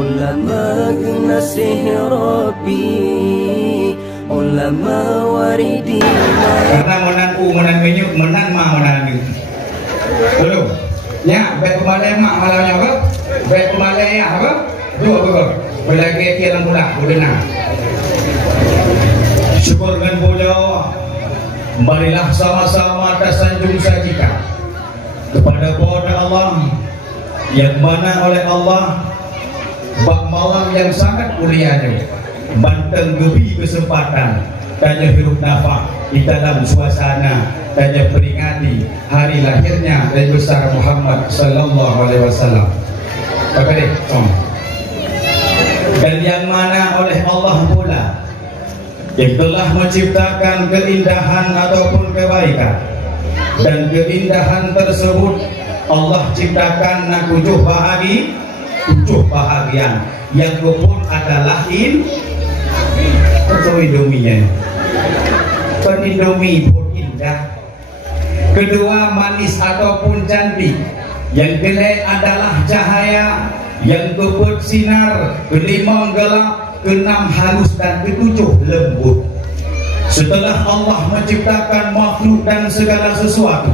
ulama nasihi Rabbi, ulama waridina. Karena menan menyuk menan ma menan ni. Betul. Ya, baik pemalai mak malahnya apa? Baik pemalai apa? Dua betul. Belagi kialang pula, benar. Syukur dan puja, marilah sama-sama kita sanjung sajikan kepada Allah yang mana oleh Allah bak malam yang sangat mulianya banteng gebi kesempatan tanya hirup nafas di dalam suasana tanya peringati hari lahirnya Nabi besar Muhammad sallallahu alaihi wasallam. Apa dia? Dan yang mana oleh Allah pula yang telah menciptakan keindahan ataupun kebaikan, dan keindahan tersebut Allah ciptakan nak tujuh bahagian yang pun adalah Indominya. Indomie pun indah, kedua manis ataupun cantik, yang kelima adalah cahaya, yang keempat sinar, kelima gelap, keenam halus, dan ketujuh lembut. Setelah Allah menciptakan makhluk dan segala sesuatu,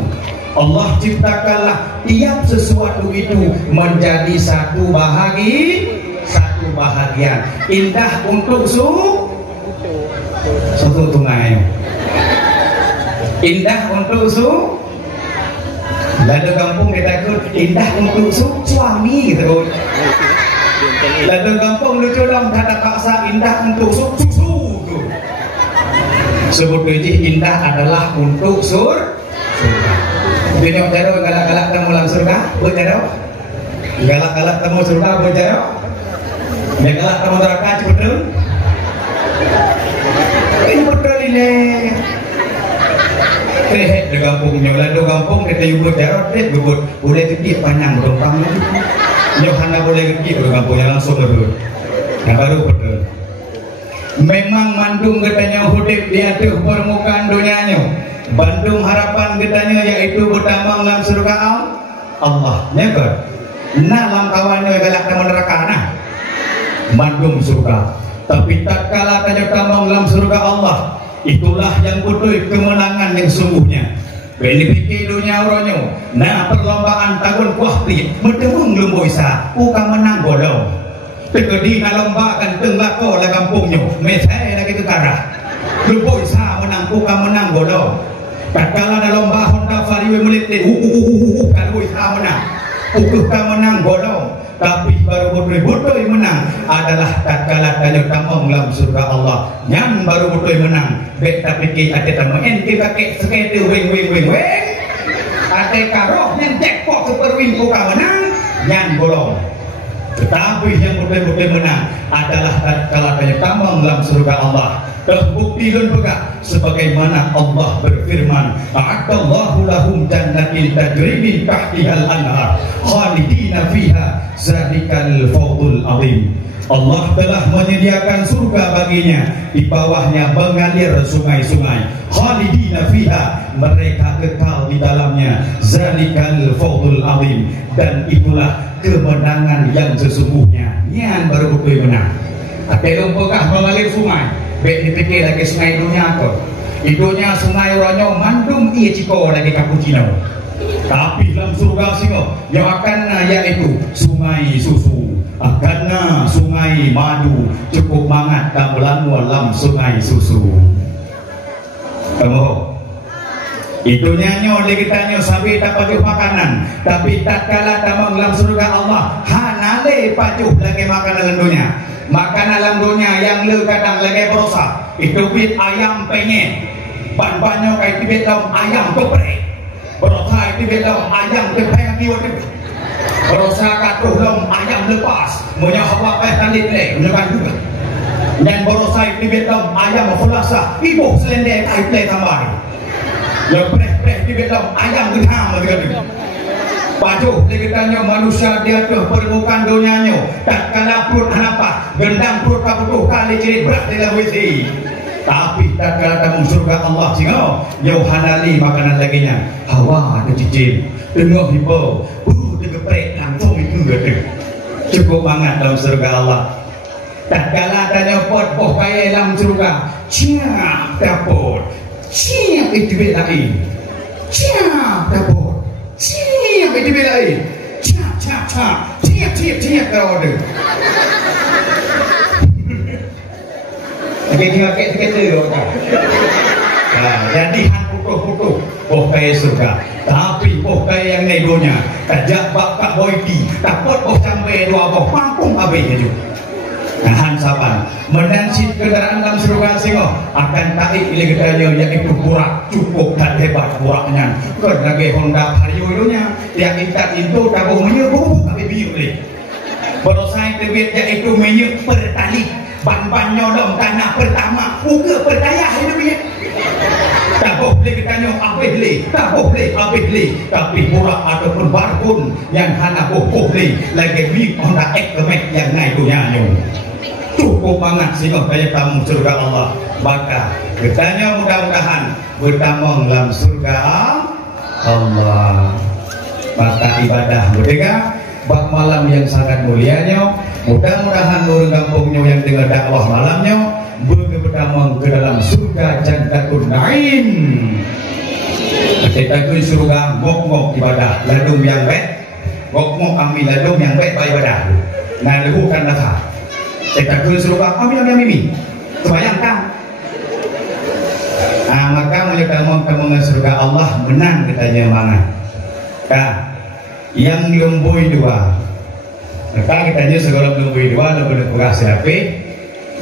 Allah ciptakanlah tiap sesuatu itu menjadi satu bahagian indah untuk satu tungai, indah untuk lalu kampung kita ikut indah untuk suami gitu. Lalu kampung lucu dong kata paksa indah untuk susu. Sebut biji indah adalah untuk surga. Binok jaro galak-galak temu dalam surga, berjaro. Galak-galak temu surga berjaro. Galak temu neraka betul. Ini betul ini. Di kampungnya, lalu kampung kita yubut jaro, yubut boleh gede panjang dompang. Yohana boleh gede di kampungnya langsung betul. Yang baru betul. Memang mandung katanya hudip di atas permukaan dunianya. Bandung harapan katanya yaitu bertambang dalam surga Allah. Never. Nah dalam kawannya galak dalam neraka nah. Bandung surga. Tapi tak kala tanya tambang dalam surga Allah. Itulah yang betul kemenangan yang sungguhnya. Beli pikir dunia orangnya. Nah perlombaan tahun kuahti bertemu lemboisa. Bukan menang bodoh. Tegedi na lomba kan tenglako la kampungnya mesai lagi kekarah lupa isa menang buka menang bodoh tatkala na lomba Honda Vario meliti kan isa menang buka menang bodoh tapi baru betul menang adalah tatkala tanya tamong dalam surga Allah yang baru betul menang bet tapi kita tamu ente pakai sekete wing ate karoh yang jackpot super win buka menang yang bolong. Tetapi yang betul-betul menang adalah tatkala tanya tamang dalam surga Allah. Terbukti dan pegang sebagaimana Allah berfirman, "A'adallahu lahum jannatin tajri min tahtihal anhar khalidina fiha zalikal fawzul azim." Allah telah menyediakan surga baginya, di bawahnya mengalir sungai-sungai. Khalidina fiha, mereka kekal di dalamnya. Zalikal fawzul azim, dan itulah kemenangan yang sesungguhnya. Yang baru betul menang. Atelung pekah mengalir sungai. Bek dipikir lagi sungai dunia tu. Itunya sungai Ronyo mandum ia ciko lagi cappuccino. Tapi dalam surga singo yang akan yaitu sungai susu. Akarna sungai madu cukup mangat kamulan dalam sungai susu. Kamu itu nyanyo kita nyo sampai tak pajuh makanan, tapi tak kala tamang dalam surga Allah hanale pajuh lagi makanan dunia. Makanan dalam dunia yang le kadang lagi berosak. Itu bit ayam penyet, ban-banyo kayak tibet dalam ayam geprek. Berosak itu bit dalam ayam geprek kiwat. Berosak katuh dalam ayam lepas. Punya hawa peh talit le, menekan juga. Dan berosak itu bit dalam ayam fulasa. Ibu selendek air play tambah. Yang preh-preh di dalam ayam genang lagi. Pajuh lagi tanya manusia dia ke permukaan dunianya. Tak kala perut apa, gendang perut kabutuh kali ciri berat dalam WC. Tapi tak kala tamu surga Allah singo, jauh hanali makanan laginya. Hawa ada cicim, tengah hibau, geprek langsung itu gede. Cukup banget dalam surga Allah. Tak kala tanya pot boh kaya dalam surga. Ciap dapur. Ciap itu belain. Ciap dapur. Ciap itu belain. Ciap ciap ciap. Ciap ciap ciap kau ada. Okey kita dulu kan. Jadi han putuh-putuh boh kaya surga. Tapi boh kaya yang negonya tajak bakak boyti takut boh sampai dua boh pangkung habisnya juga. Han saban menansit kendaraan dalam surga singo akan taik ile gedanya yaitu burak cukup dan hebat buraknya kerana Honda Vario-nya yang ikat itu tabuh menyebut tapi biuk le berosai tebit yaitu menyebut pertali ban-ban nyolong tanah pertama muka pertayah itu punya tak boleh katanya tak boleh tapi burak ataupun barbun yang hana boleh lagi beli Honda X-Max yang naik punya cukup banget sehingga banyak tamu surga Allah. Maka katanya mudah-mudahan bertamu dalam surga Allah. Maka ibadah merdeka bak malam yang sangat mulianya, mudah-mudahan orang kampungnya yang dengar dakwah malamnya bertamu ke dalam surga Jannatul Naim. Kita itu surga ngok-ngok ibadah ladung yang baik, ngok-ngok ambil ladung yang baik ibadah. Nah lebukan dah. Kita ke surga kami yang mimi. Bayangkan. Maka menyebutkan surga Allah menang katanya mana? Yang lembui dua. Maka katanya segala lembui dua lebih kurang siapa?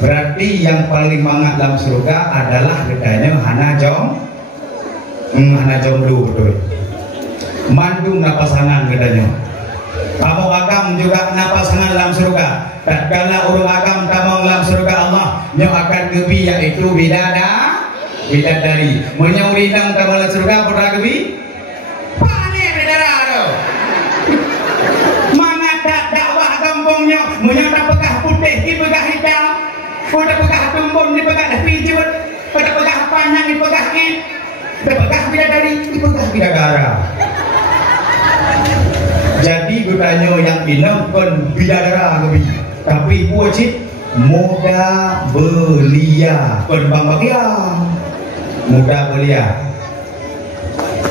Berarti yang paling mangat dalam surga adalah katanya hana jomblo betul. Mandung na pasangan katanya. Kamu agam juga na pasangan dalam surga. Tak kala urung agam tamang dalam surga Allah yang akan gebi yaitu bidadari menyauri nang tamang dalam surga pernah gebi pane bidadara tu mana tak dakwah kampungnya menyata pegah putih di pegah hitam pada pegah tumbun di pegah pijut pada pegah panjang di pegah it pada pegah bidadari di pegah bidadara. Jadi gutanya yang inam kon bidadara gebi tapi wajib muda belia perbang bagia muda belia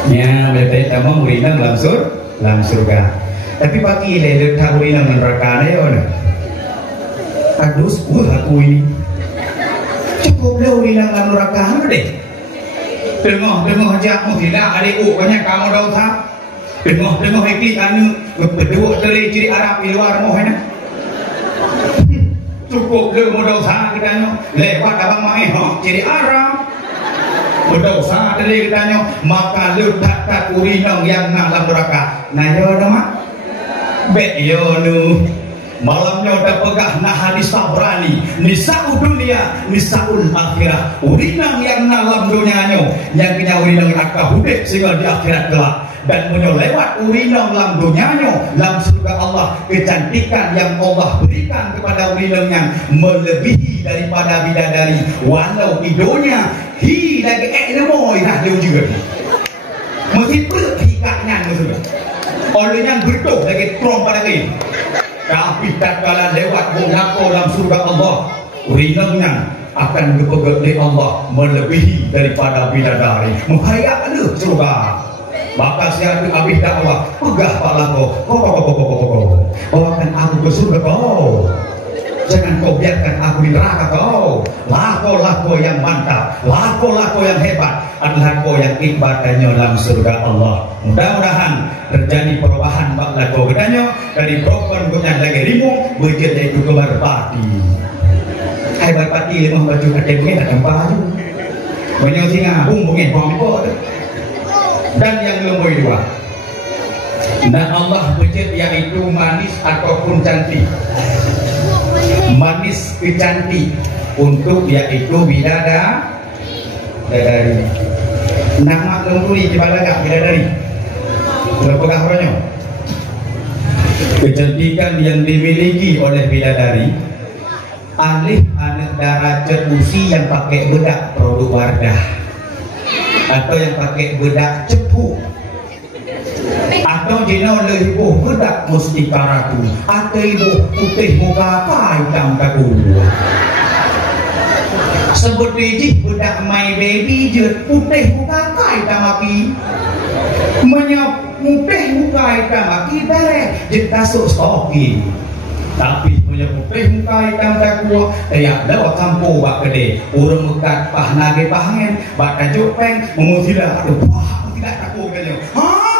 ya berarti kita muridang dalam surga tapi pagi le letak muridang neraka ne on adus aku ini cukup le muridang dalam neraka deh tengok aja mau tidak adik banyak kamu dah tak tengok ikut anu berdua teri ciri Arab di luar mau hena cukup le berdosa kita lewat abang mai ciri Arab berdosa tadi kita maka le tak urinong yang nak dalam neraka nah yo nama bet yo nu malamnya udah pegah nah hadis sabrani nisaul dunia nisaul akhirat urinong yang dalam dunianya yang punya urinong akan hidup sehingga di akhirat kelak dan menyelewat urinong dalam dunianya dalam surga Allah kecantikan yang Allah berikan kepada urinongnya melebihi daripada bidadari walau hidupnya lagi lemoy dah dia juga mesti perhikatnya maksudnya olehnya berdoh lagi trom pada ini tapi tak kala lewat mengaku dalam surga Allah urinongnya akan dipegang Allah melebihi daripada bidadari menghayat le surga. Maka siapa habis dakwah pegah pala kau bawakan aku ke surga kau jangan kau biarkan aku di neraka kau lako yang mantap lako yang hebat adalah kau yang ibadahnya dalam surga Allah. Mudah-mudahan terjadi perubahan bak lako gedanya dari broken punya lagi rimu berjaya itu kebar pati hai berpati lemah baju kadang mungkin tak tempat aja banyak singa mungkin bangkok dan yang lembut dua. Dan Allah berjaya yaitu manis ataupun cantik. Manis ke cantik untuk yaitu bidadari. Nama lemburi kepala gak bidadari. Lepegah orangnya. Kecantikan yang dimiliki oleh bidadari alih anak darajat usi yang pakai bedak produk Wardah atau yang pakai bedak cepu atau jino lehibuh bedak mustika ratu atau ibu putih muka hitam kaku seperti ji bedak my baby je putih muka hitam maki menyap putih muka hitam maki bere je kasut stoki tapi punya putih muka hitam kaku ya dah kampu bak gede urang mekat pah nage pahangen bak tajuk peng memutila aduh wah tidak kaku kanyo ha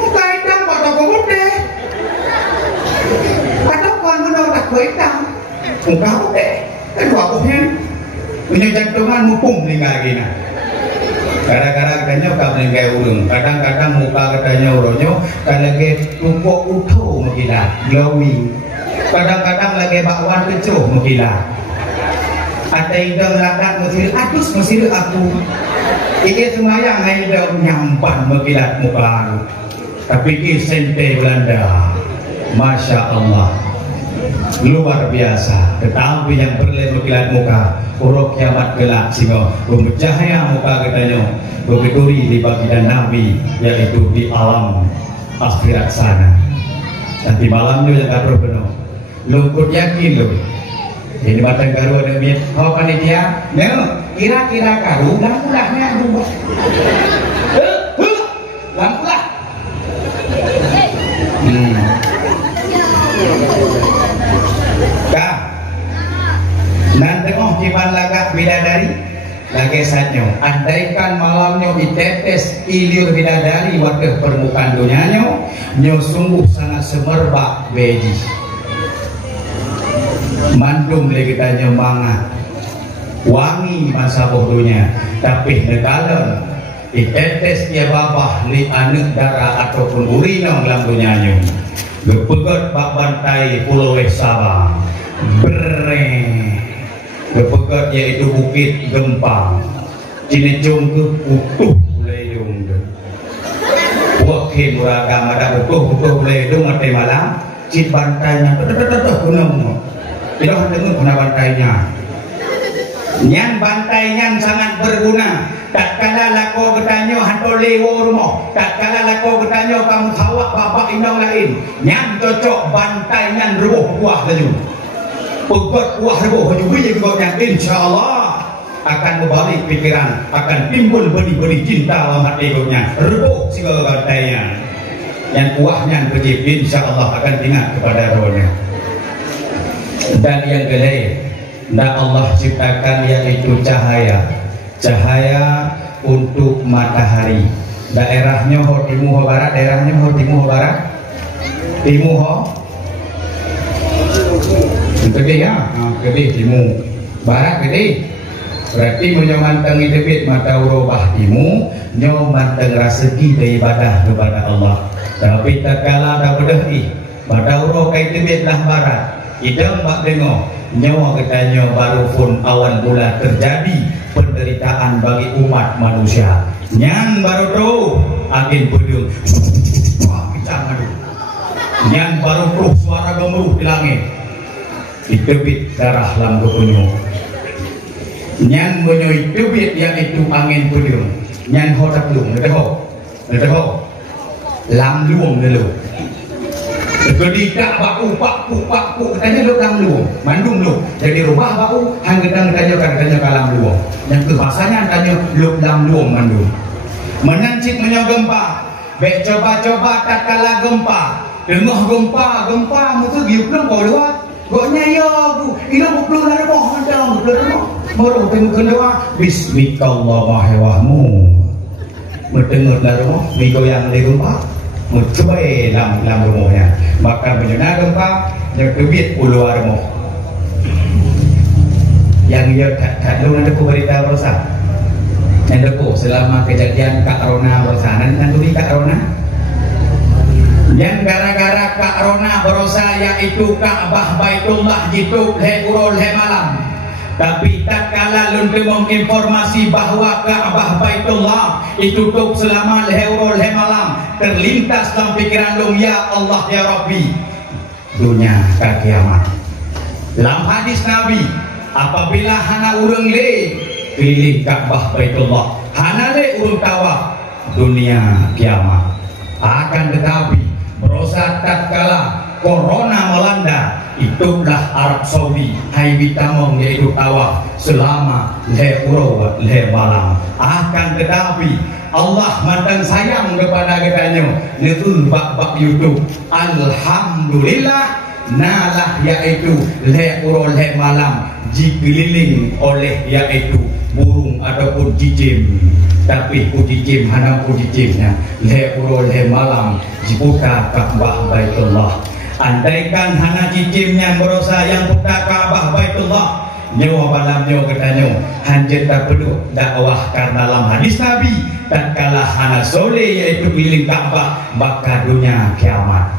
muka hitam pada putih atau kan menolak tak hitam muka putih kan waktunya punya jantungan mupung tinggal gini gara-gara katanya kau meninggal urung kadang-kadang muka katanya urungnya kalau lagi tumpuk utuh mengkilat glowing kadang-kadang lagi bakwan kecoh mengkilat ada hidung lakat mesir atus mesir aku ini semayang hidung nyampan mengkilat muka tapi ini sente Belanda Masya Allah luar biasa tetapi yang berle mengkilat muka uruk kiamat gelap sehingga bercahaya muka katanya berbeduri di baginda Nabi yaitu di alam akhirat sana nanti malamnya yang kabar benar lungkut yakin loh ini matang karu ada miet kau panitia no kira-kira karu lampulah lampulah kah nanti kiman lagak bidadari lagi saatnya andaikan malamnya ditetes ilir bidadari wadah permukaan dunianya nyo sungguh sangat semerbak beji mandum lagi tanya mangat wangi masa bodohnya tapi nekalon ditetes dia babah li anak darah ataupun urinong dalam dunianya berpegat bak bantai pulau Sabang berpegat yaitu bukit Gempang Cinecung ke utuh Leung wakil muragam ada utuh Leung ada malam cip bantainya gunung tidak dengar guna bantainya nyan bantainya sangat berguna tak kala lako bertanya hantu lewo rumah tak kala lako bertanya kamu sawak bapak indong lain nyan cocok bantainya rubuh buah laju pegot buah rubuh laju biji juga insyaallah akan berbalik pikiran akan timbul benih-benih cinta dalam hati ikutnya rubuh segala bantainya yang kuahnya berjib insyaallah akan ingat kepada rohnya dan yang kedua dan Allah ciptakan yaitu cahaya untuk matahari daerahnya ho timur ho barat daerahnya ho timur ho barat timur ho gede ya gede timur barat gede berarti menyomantang idebit mata urubah timur nyomantang rasegi dari ibadah kepada Allah tapi tak kala tak berdeh mata urubah idebit lah barat idam mak dengar nyawa katanya baru pun awan mula terjadi penderitaan bagi umat manusia nyan baru tu angin bedung nyan baru tu suara gemuruh di langit ditebit darah lam dukunyo nyan menyoi tebit yaitu angin bedung nyan hodak lung neteho lam luang dulu jadi tak baku katanya lu dalam lu mandum lu jadi rubah baku hang katanya kalam lu yang kebasanya katanya lu dalam lu mandum menancik gempa baik coba tak kala gempa dengar gempa mutu giup lu kau luat goknya yo bu ilo belum ada pohon dong baru tengok kedua bismillahirrahmanirrahim mendengar dari rumah minggu yang di gempa mencoba dalam rumahnya maka menyena gempa yang kebit uluar rumah yang ia tak lu nanti ku berita berusaha nanti ku selama kejadian Kak Rona berusaha nanti Kak Rona yang gara-gara Kak Rona berusaha yaitu Ka'bah Baitullah jitu urul malam tapi tak kala lunte menginformasi bahwa Ka'bah Baitullah ditutup selama leherul malam terlintas dalam pikiran lu ya Allah ya Rabbi dunia ke kiamat dalam hadis Nabi apabila hana urang le keliling Ka'bah Baitullah hana le urang tawaf dunia kiamat. Akan tetapi berosa tatkala corona melanda, itulah Arab Saudi hai bitamong yaitu tawaf selama le malam. Akan tetapi Allah matang sayang kepada kitanya neul bak YouTube. Alhamdulillah nalah yaitu le malam dikeliling oleh yaitu burung ataupun cicim. Tapi cicim hana cicimnya le malam dibuka Ka'bah Baitullah. Andaikan hana cicimnya berosa yang buka Ka'bah Baitullah, nyawa malam nyawa katanya hanjir tak perlu dakwah karena dalam hadis Nabi tatkala hana soleh yaitu keliling Ka'bah maka dunia kiamat.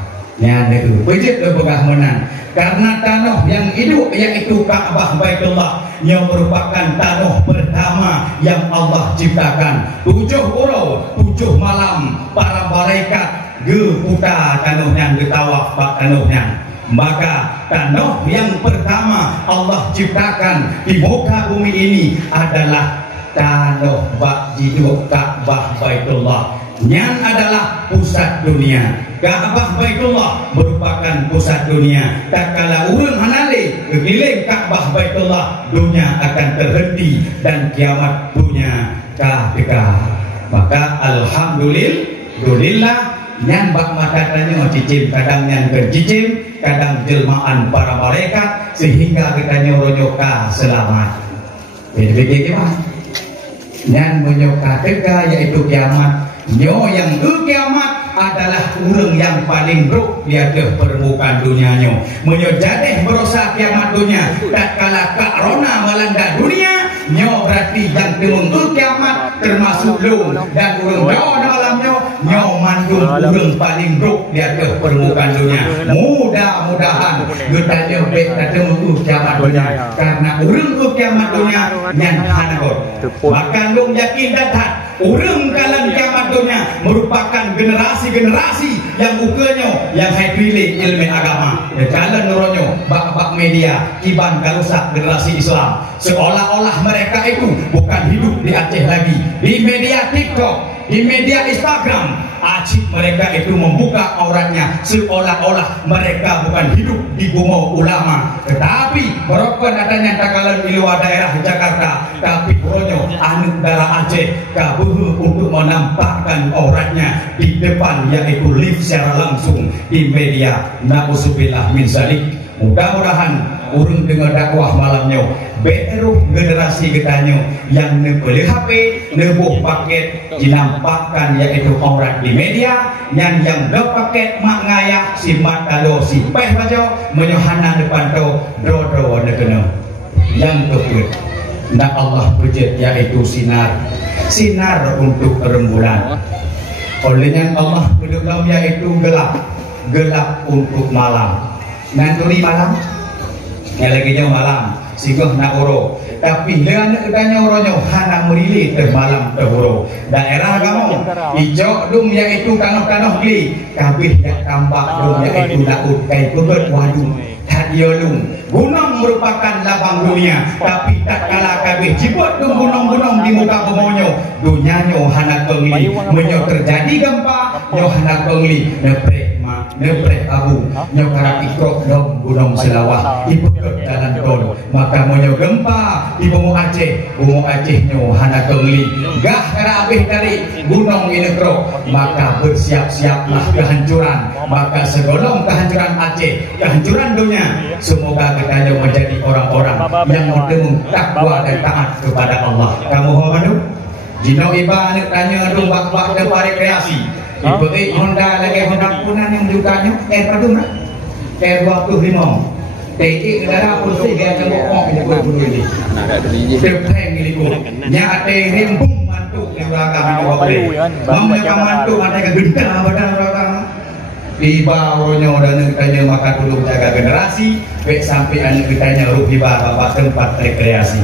Nya itu pejit berpegah menang karena tanah yang hidup yaitu Ka'bah Baitullah yang merupakan tanah pertama yang Allah ciptakan. 7 urau 7 malam para malaikat geputar tanahnya getawaf bak tanahnya. Maka tanah yang pertama Allah ciptakan di muka bumi ini adalah tanah bak jiduk Ka'bah Baitullah. Yang adalah pusat dunia. Ka'bah Baitullah merupakan pusat dunia. Tak kala urang hanale keliling Ka'bah Baitullah, dunia akan terhenti dan kiamat dunia ketika. Maka alhamdulillah yang bak matanya cicim, kadang yang bercicim, kadang jelmaan para malaikat sehingga kitanya rojoka selamat. Jadi bagaimana? Yang menyoka teka yaitu kiamat. Nyo yang kiamat adalah urang yang paling buruk di atas permukaan dunianya. Menyo jadeh berosa kiamat dunia tatkala corona melanda dunia, nyo berarti yang temung kiamat termasuk lu dan urang nyo dalamnya nyo mandung urang paling buruk di atas permukaan dunia. Mudah-mudahan getanya baik temung kiamat dunia karena urang kiamat dunia yang hanagor. Maka lu yakin datang urang kalan kiamat dunia merupakan generasi-generasi yang ukanya yang hai pilih ilmu agama. Jalan nuronyo bak-bak media kiban kalusak generasi Islam seolah-olah mereka itu bukan hidup di Aceh lagi. Di media TikTok, di media Instagram, acik mereka itu membuka auratnya seolah-olah mereka bukan hidup di bumi ulama. Tetapi walaupun adanya takalan di luar daerah Jakarta, tapi bronyo anu darah Aceh kabuh untuk menampakkan auratnya di depan yaitu live secara langsung di media. Na'udzubillah min zalik. Mudah-mudahan urang dengar dakwah malamnya beruh generasi kitanya yang nebeli HP, nebuh paket dinampakkan yaitu aurat di media, yang paket mak ngayak si mat kalau si peh bajo menyohana depan to dodo nekena yang keput. Nak Allah pujet yaitu sinar untuk rembulan. Olehnya Allah berdoa yaitu gelap untuk malam. Nanturi malam, lagi jauh malam, sehingga nak uro. Tapi dengan ketanya uronyo, hana merili termalam teruro. Daerah kamu, hijau dum yaitu tanah gili, kabih yak tampak dum yaitu daud kai kubet wadu. Hadiolung, gunung merupakan labang dunia, tapi tak kalah kabih jibut dum gunung-gunung di muka bumonyo. Dunyanyo hana kengli, menyo terjadi gempa, nyo hana kengli, neprek abu nyokara ikrok dong gunung selawah ipekut dalam tol. Maka monyo gempa di bumi Aceh nyo hana kengli gah kara abih dari gunung inekrok. Maka bersiap-siaplah kehancuran. Maka segolong kehancuran Aceh, kehancuran dunia. Semoga kita menjadi orang-orang yang bertemu takwa dan taat kepada Allah. Kamu Muhammadu Jino iba anak tanya dong bak-bak de rekreasi. Ibu Honda lagi Honda kunan yang dukanya paduna R25 TI negara kursi gaya cembokong ini bunuh ini terpeng ini bu nya ate rembung mantuk di belakang ini wakil mamanya mantuk ada kegentar badan belakang tiba orangnya udah nekanya maka dulu jaga generasi baik sampai anak kitanya rupiah bapak tempat rekreasi.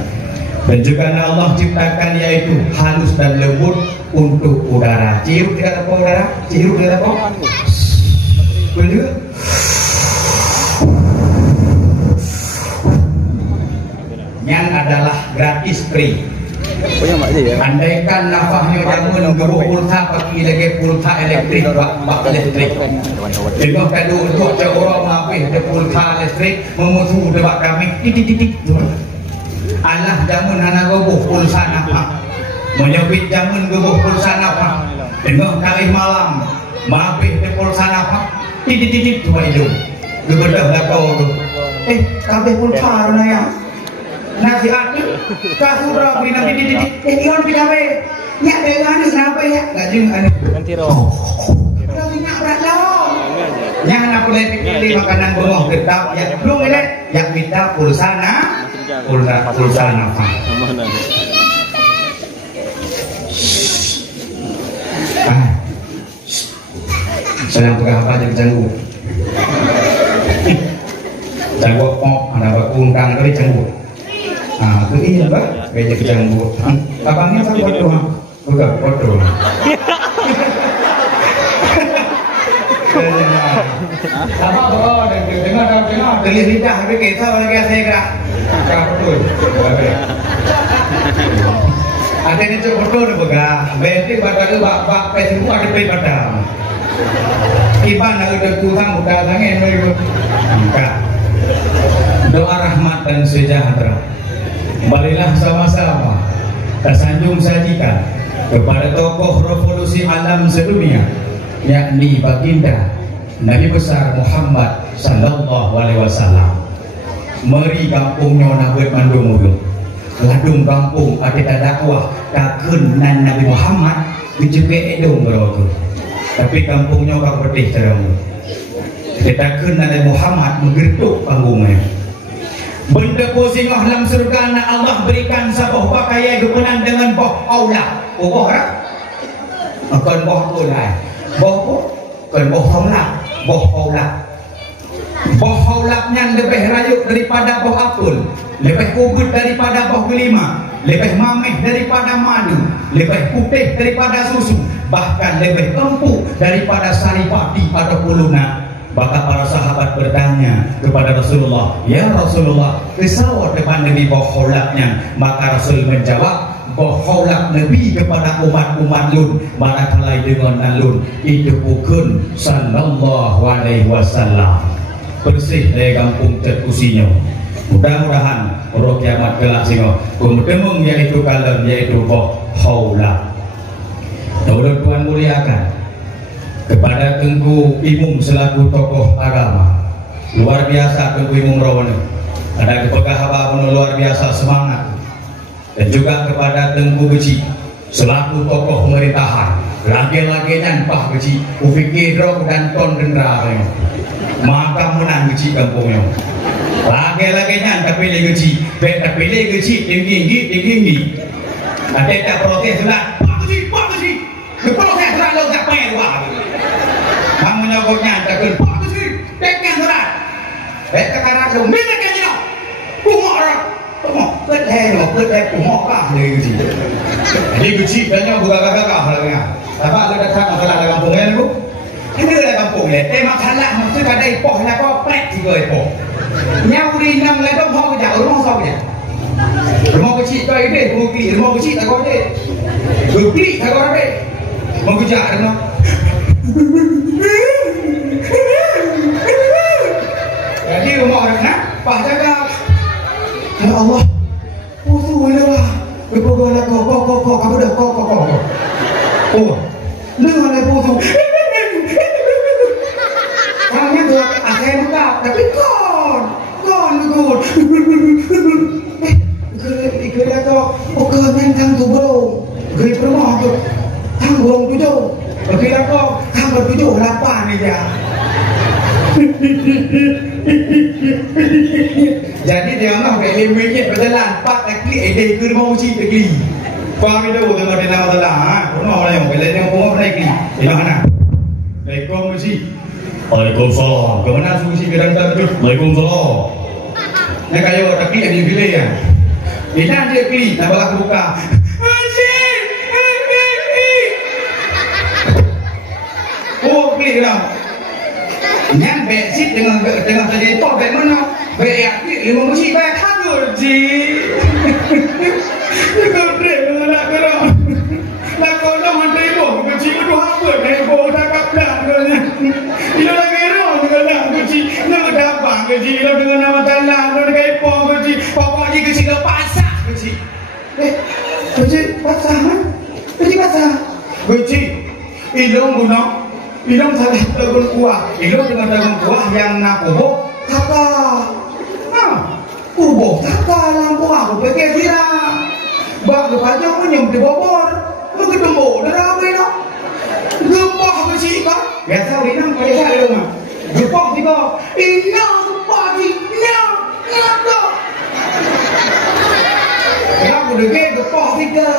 Dan juga Allah ciptakan yaitu halus dan lembut untuk udara. Cium tidak apa udara? Cium tidak apa? Bener? Yang adalah gratis free. Andaikan nafahnya jamun gebuh pulsa pagi lagi pulsa elektrik bak elektrik. Tengok kadu untuk orang ngapih de pulsa elektrik memusuh debak kami titik. Allah jamun anak gebuh pulsa nafah. Menyebut jamun gebuh pulsa nafah. Tengok kali malam ngapih de pulsa nafah titik tu hidup. Gebedah dah kau tu. Kabeh pulsa na ya. Nasi ati kasura bina titik ion pinawe nya dengan kenapa ya lajeng anu Antiro nya berat lau nya na boleh pilih makanan bawah tetap ya belum ini yang minta pulsa nafah sedang pegang apa jadi canggung pok ada bakungkang dari canggung itu iya mbak, bejek janggut. Abangnya kan foto, bukan foto. Apa boh? Dengar, beli lidah, tapi kita lagi saya gerak. Betul. Ada ni tu foto ni begal. Beti pada tu bak Facebook ada pay pada. Iban nak ada tuang muda sangat mereka. Doa rahmat dan sejahtera. Marilah sama-sama tersanjung sajikan kepada tokoh revolusi alam sedunia, yakni baginda Nabi besar Muhammad sallallahu alaihi wasallam. Meri kampung nyona buat mandung ladung kampung ada dakwah kakun nan Nabi Muhammad dijepek edong berotu. Tapi kampung nyokak pedih terang. Kita kun Nabi Muhammad menggertuk panggungnya. Benda posingah dalam surga na Allah berikan sabuh pakaian gepenan dengan boh aula. Boh rak. Akan boh tulai. Boh kan boh aula. Boh aula. Boh aulanya lebih rayuk daripada boh apul. Lebih kubut daripada boh gelima. Lebih mameh daripada madu. Lebih putih daripada susu. Bahkan lebih empuk daripada sari padi pada puluna. Maka para sahabat bertanya kepada Rasulullah, ya Rasulullah, kesawat depan Nabi boholaknya. Maka Rasul menjawab, boholak Nabi kepada umat-umat lun, manakala dengan nalun itu bukan sallallahu alaihi wasallam. Bersih dari kampung terkusinya. Mudah-mudahan roh kiamat kelak singo kumdemung yaitu kalem yaitu boholak. Tuhan muliakan kepada Tengku Imum selaku tokoh agama luar biasa. Tengku Imum Rawana ada kepegahan luar biasa semangat, dan juga kepada Tengku Beci selaku tokoh pemerintahan lagi-lagi nyampah Beci upikir drog dan ton dendra maka menang Beci kampungnya lagi-lagi nyampah pilih Beci beta pilih Beci tinggi ada tak protes lah Pak Beci protes lah lo tak payah buat kamu nyokoknya takkan Pak Beci tekan surat beta karena itu minta kanya kumok orang kumok pedai kumok lah jadi Beci kanya buka-buka halnya apa ada datang masalah dalam kampungnya bu ini dalam kampungnya masalah maksudnya ada ipoh lah kau plek juga ipoh nyawri nang lah kau mau jauh rumah sao je rumah Beci kau ini rumah Beci tak kau je bukti tak kau ada mau kejar no jadi rumah orang nak pak jaga ya Allah pusuh lah berbola kau kamu dah kau oh dengar le pusuh orangnya tu akhir buka tapi kon ikut kau oke mentang tu belum gay rumah tu tanggung tujuh kira kau kamar tujuh 8 ni dia. Jadi dia mah beli minyak berjalan 4 kali ide ke rumah uji pergi. Kau ni dah dengan dia nama salah. Rumah orang yang beli yang rumah pergi. Di mana? Assalamualaikum uji. Waalaikumsalam. Kemana uji kadang tak tu? Waalaikumsalam. Nak kayu tak kali dia pilih ya. Dia dia pilih nak balas buka. Oh, pilih lah. Yang besit dengan tadi itu bagaimana? Beyak ni lima musim beyak hangur ji. Kau gaji lo dengan nama talah lo dengan ipo gaji. Pokok gaji gaji lo pasah gaji. Gaji pasah kan? Gaji pasah. Gaji. Ilong guna. Ilong salah tegun kuah. Ilong dengan tegun kuah yang nak kubuk. Kata. Kubuk kata lang kuah. Kubuk kira. Bak kepada pun yang dibobor. Mengetemu darah apa itu? Gempah gaji kan? Biasa orang kaya saya rumah. Gempah juga. Ina gempah di. Ina. Kenapa dege gempah tiga?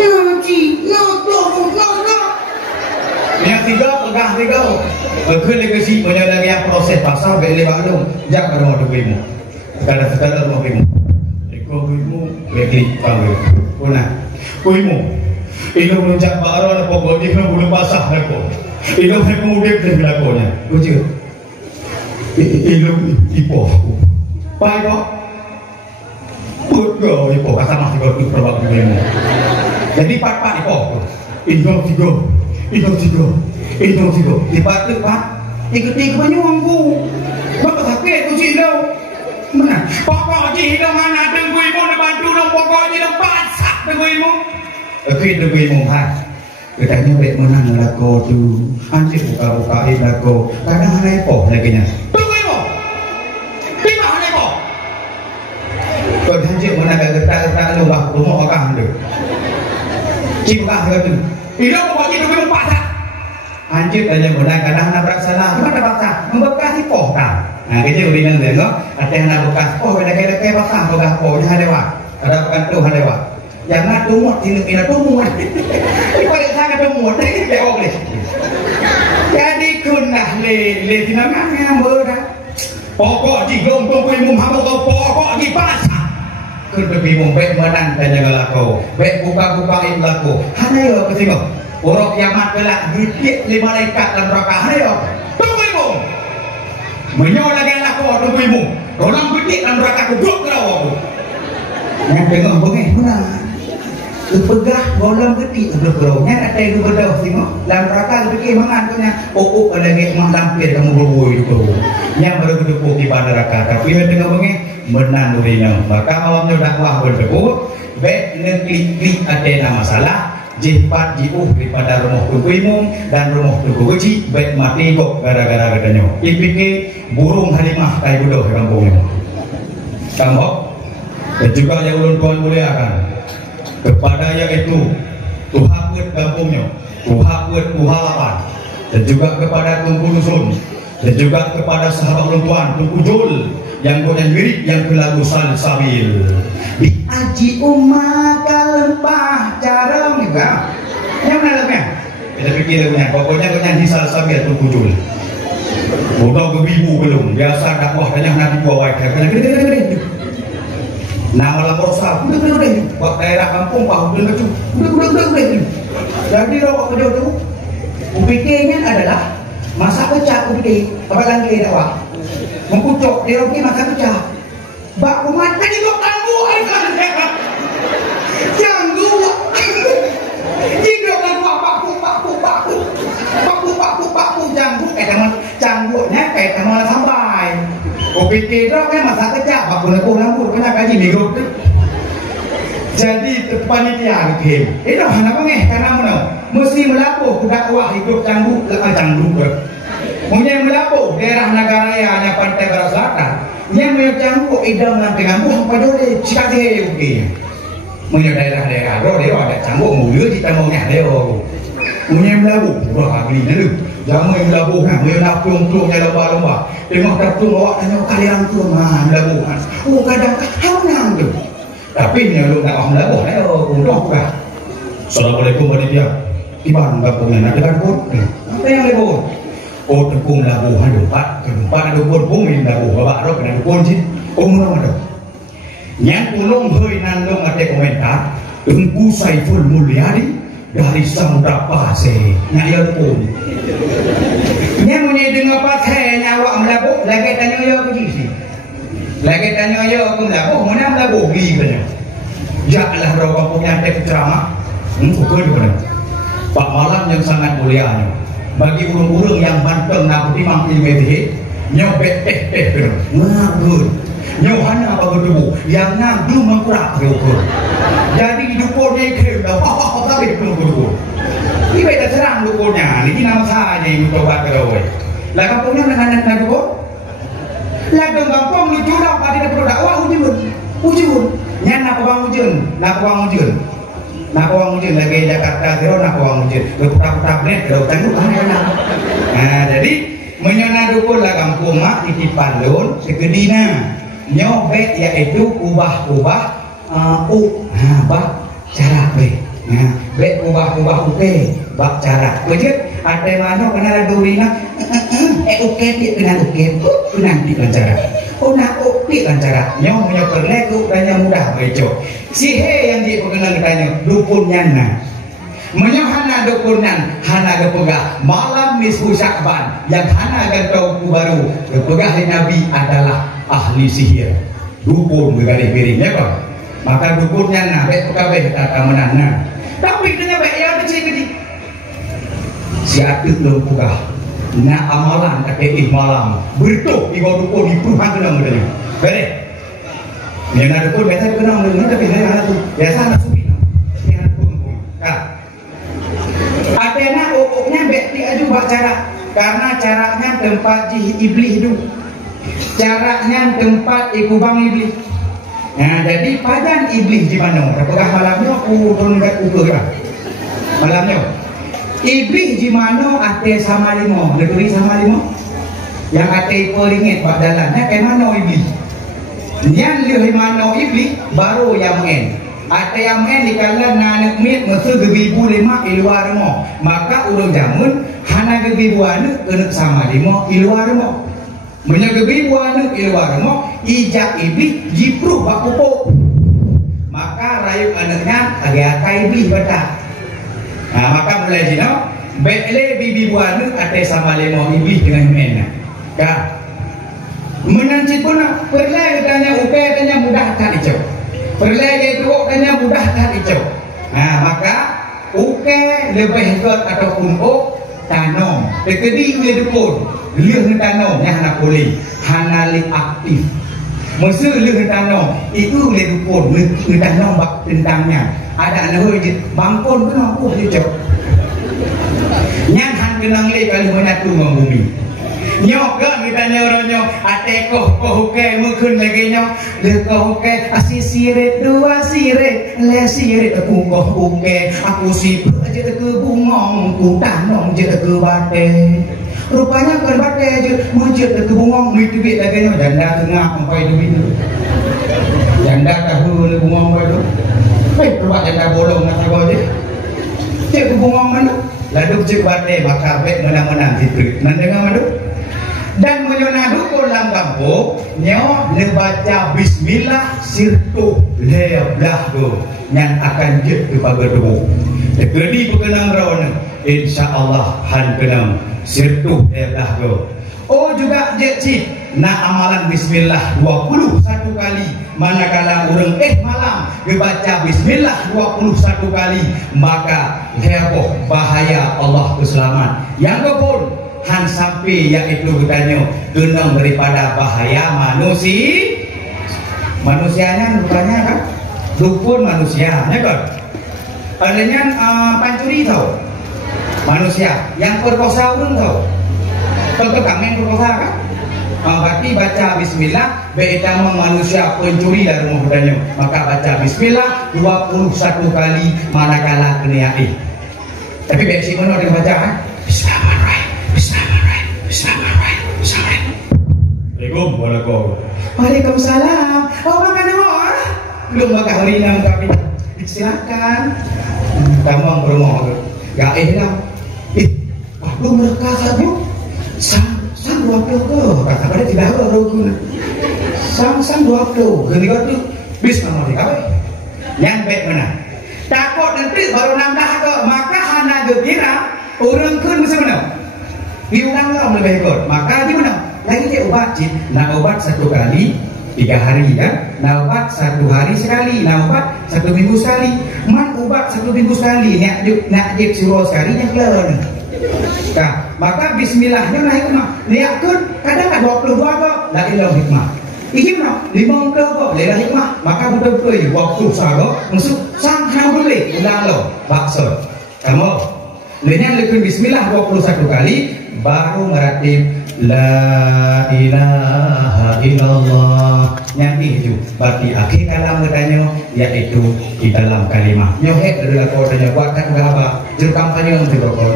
Nanti, no. Yang tiga pegah tiga. Berkena legasi banyak lagi yang proses pasal beli baru. Jak pada rumah degemu. Sekadar rumah degemu. Ekor degemu beli tahu. Puna. Kuimu. Ilmu menjak baru ada pokok di mana belum pasah aku. Ilmu kemudian dari lakonya. Lucu. Ilmu ipo. Baik kok. Betul ipo kata masih kau perbak ilmu. Jadi pat ipo. Ilmu tiga. Lipat. Ikut menyuangku. Bapak sakit tu sih lo. Mana? Pokok ji lo mana tunggu ibu nak bantu lo pokok ji lo pasah tunggu ibu. Kita tunggu ibu ha. Katanya baik menang lako tu. Anjir buka lako. Kadang ada ipo lagi nya. Tunggu ibu. Di mana ipo? Kau anjir mana kata lo bah rumah orang tu. Cipta tu. Hidup pokok ji tunggu ibu pasah. Anjir tanya menang kadang nak beraksana. Mana pasah? Membekas ipo tak? Nah, kita udah bilang deh, ada yang nak bekas, beda kayak pasang bekas, jangan lewat, ada bukan tuh ada lewat, jangan tumut, ini tumut, itu yang sangat tumut, dia boleh. Jadi kunah le tinangan berdah, pokok di gombong kumum hamil kau pokok di pasang, kun berbimung baik menang dan jangan laku, baik buka itu laku, hanya yo ketemu, orang kiamat belak ditik lima malaikat dalam neraka, hanya yo, tunggu ibu. Menyolakan aku orang ibu. Orang betik dalam neraka kubur kau. Yang dengar bunyi mana? Pegah bolam betik kubur kau. Yang ada yang berdoa sini. Dalam neraka betik mangan punya. Oh ada yang mendampir kamu berbuat itu. Yang baru berdua di pada neraka. Tapi yang dengar bunyi menang durinya. Maka awamnya dakwah berdua. Baik klik ada nama masalah. Jipat jiuh daripada rumah kukuimu dan rumah kuku kecil baik mati kok gara-gara katanya ipiki burung halimah kayak bodoh di kampungnya kamu dan juga yang ulun tuan muliakan kepada yaitu Tuhan buat kampungnya Tuhan buat kuhalapan dan juga kepada Tunku Dusun dan juga kepada sahabat ulun tuan Tunku Jul yang goyang mirip yang kelagu sabil di aji umat kalempah cara juga yang mana lagi kita pikir punya pokoknya goyang di sabil Tunku Jul bodoh kebibu belum biasa dakwah tanya nanti gua wajar kena gede nama lapor sah udah buat daerah kampung pak udah jadi rokok kejauh tu upikirnya adalah masa pecah upikir apalagi lagi dakwah mengkucuk dia okey masa pecah bak umat tadi kok tangguh janggu hidup kan paku janggu janggunya kayak teman sampai upikir dong kan masa pecah bak rambut kena gaji minggu jadi panitia game itu hanya karena mana mesti melakukan dakwah hidup janggu punya melabuh daerah negara hanya pantai barat selatan yang mencangkuk idaman dengan buah pada dia cikati oke punya daerah roh dia ada cangkuk mobil kita maunya dia punya melabuh wah beli dulu jangan yang melabuh kan punya nak plung-plungnya lomba-lomba tengok tak plung awak tanya kalian tu melabuh kan kadang haunang tu tapi ni lu nak melabuh untung juga Assalamualaikum panitia iban kampungnya nak dekat pun apa yang lebih oh tepung labu ada ada pun labu bapak rok ada pun sih umur ada yang ulung hoi nandong ada komentar Tengku Saiful Mulyadi dari Samudra Pasir nyaya pun yang punya dengar pasir nyawa melabu lagi tanya yo pergi sih lagi tanya yo aku melabu mana melabu pergi punya jaklah rok punya tek ceramah pukul di mana Pak Malam yang sangat mulianya bagi urung-urung yang banteng nak timang ilmu nyobek kena ngabur nyohana apa berdebu yang ngabdu mengkurak terukur jadi dukurnya ikhlas dah tapi belum berdebu ini beda serang dukurnya ini nama saja yang mencoba terus lah kampungnya dengan dukur lah dong kampung lucu dah pada dapur dakwah ujun nyana kawang ujun nak kawang ujun lagi Jakarta zero nak kawang ujun berputar-putar benet kalau tangguh nah jadi menyona dukun lah kampung mak titipan lun sekedina nyobek iaitu ubah-ubah bah cara bek ubah-ubah bak cara begitu ada mana kena ada urina dia kena di cara di cara nyong punya perleku tanya mudah bejo sihe yang dia pengenang tanya dukunnya menyohana dukunan hana gepegah malam nisfu Sya'ban yang hana gantau baru gepegah Nabi adalah ahli sihir dukun begadih piringnya kok maka dukunnya bek pekabeh kata menana tapi dengan baik yang kecil-kecil si atuk belum pegah nak amalan tak malam bertuk di bawah dukun itu hangkenang katanya bere ni nak dukun biasa kenang dengan tapi saya tu biasa nak supi yang dukun Atena ukuknya bekti aju buat cara karena caranya tempat iblis itu caranya tempat ikubang iblis nah jadi padan iblis di mana apakah malamnya aku turun kat ukur kan malamnya iblis di mana ate sama limo negeri sama limo yang ate peringit buat dalamnya ke mana iblis yang di mana iblis baru yang men ate yang men di kalan nanek mit mesu gebibu lima iluar mo maka urang jamun hana gebibu anu kena sama limo iluar mo menya gebibu anu iluar mo ijak iblis jipru bak pupuk maka rayu anaknya agak iblis betak nah maka mulai jino bekle bibi buanu ate sama limo iblis dengan mena ka menanci pun perlai tanya uke tanya mudah tak icau perlai itu tanya mudah tak icau nah maka uke lebih kot ataupun tanam tekedi uke dukun liuh tanam yang nak boleh hanali aktif maksud liuh tanam itu le dukun le tanam bak tentangnya ada anak je bangkon kena aku icau nyang han kenang le kali menyatu membumi nyok kan kita nyoronyo ate koh ke mukun lagi nyok le koh ke asisire dua sire le sire aku koh ke aku si aja ke bungong ku tanong je ke bate rupanya kan bate je mujud ke bungong duit lagi nyok janda tengah sampai duit janda tahu le bungong bae buat janda bolong nak tahu je cek ke bungong mana lalu cek bate maka bek menang-menang ditrik mendengar mana dan menyona dukun dalam kampung nyo membaca bismillah sirtu leblah go yang akan jet kepada tubuh jadi berkenang rawan insyaallah han kenang sirtu leblah go oh juga jet cik nak amalan bismillah 21 kali manakala orang malam dibaca bismillah 21 kali maka heboh bahaya Allah keselamatan yang kepun han sampai yaitu katanya genang daripada bahaya manusianya rupanya kan dukun manusianya kan adanya pancuri tahu manusia yang perkosa orang tahu kalau kami perkosa kan berarti baca bismillah beita manusia pencuri dari rumah katanya maka baca bismillah 21 kali manakala kena tapi besi mana dia baca kan Assalamualaikum warahmatullahi wabarakatuh. Waalaikumsalam. Oh makan dulu. Belum makan hari ini kami. Silakan. Kamu berumah. Ya lah. Aku mereka saja. Sang 20 kata pada tidak ada rukun. Sang 20. Gini tu bis nama dia apa? Yang baik mana? Takut nanti baru nambah ke maka hana gembira orang kun macam mana? Diulang orang lebih ikut maka gimana? Lagi dia obat cip, nak obat 1 kali 3 hari kan, nak obat 1 hari sekali, nak obat 1 minggu sekali, man obat 1 minggu sekali, nak jip suruh sekali yang kelar. Maka bismillahnya nah hikmah. Niatkan kadang 22 kok la ilah hikmah. Hikmah 5 kok la hikmah. Maka betul-betul waktu sago masuk sang hang boleh ulang lo bakso. Kamu dengan lekun bismillah 21 kali baru meratib la ilaha illallah. Yang itu berarti akhir kalam bertanya yaitu di dalam kalimat nyohek adalah kodenya buatkan apa juru kampanye yang berokol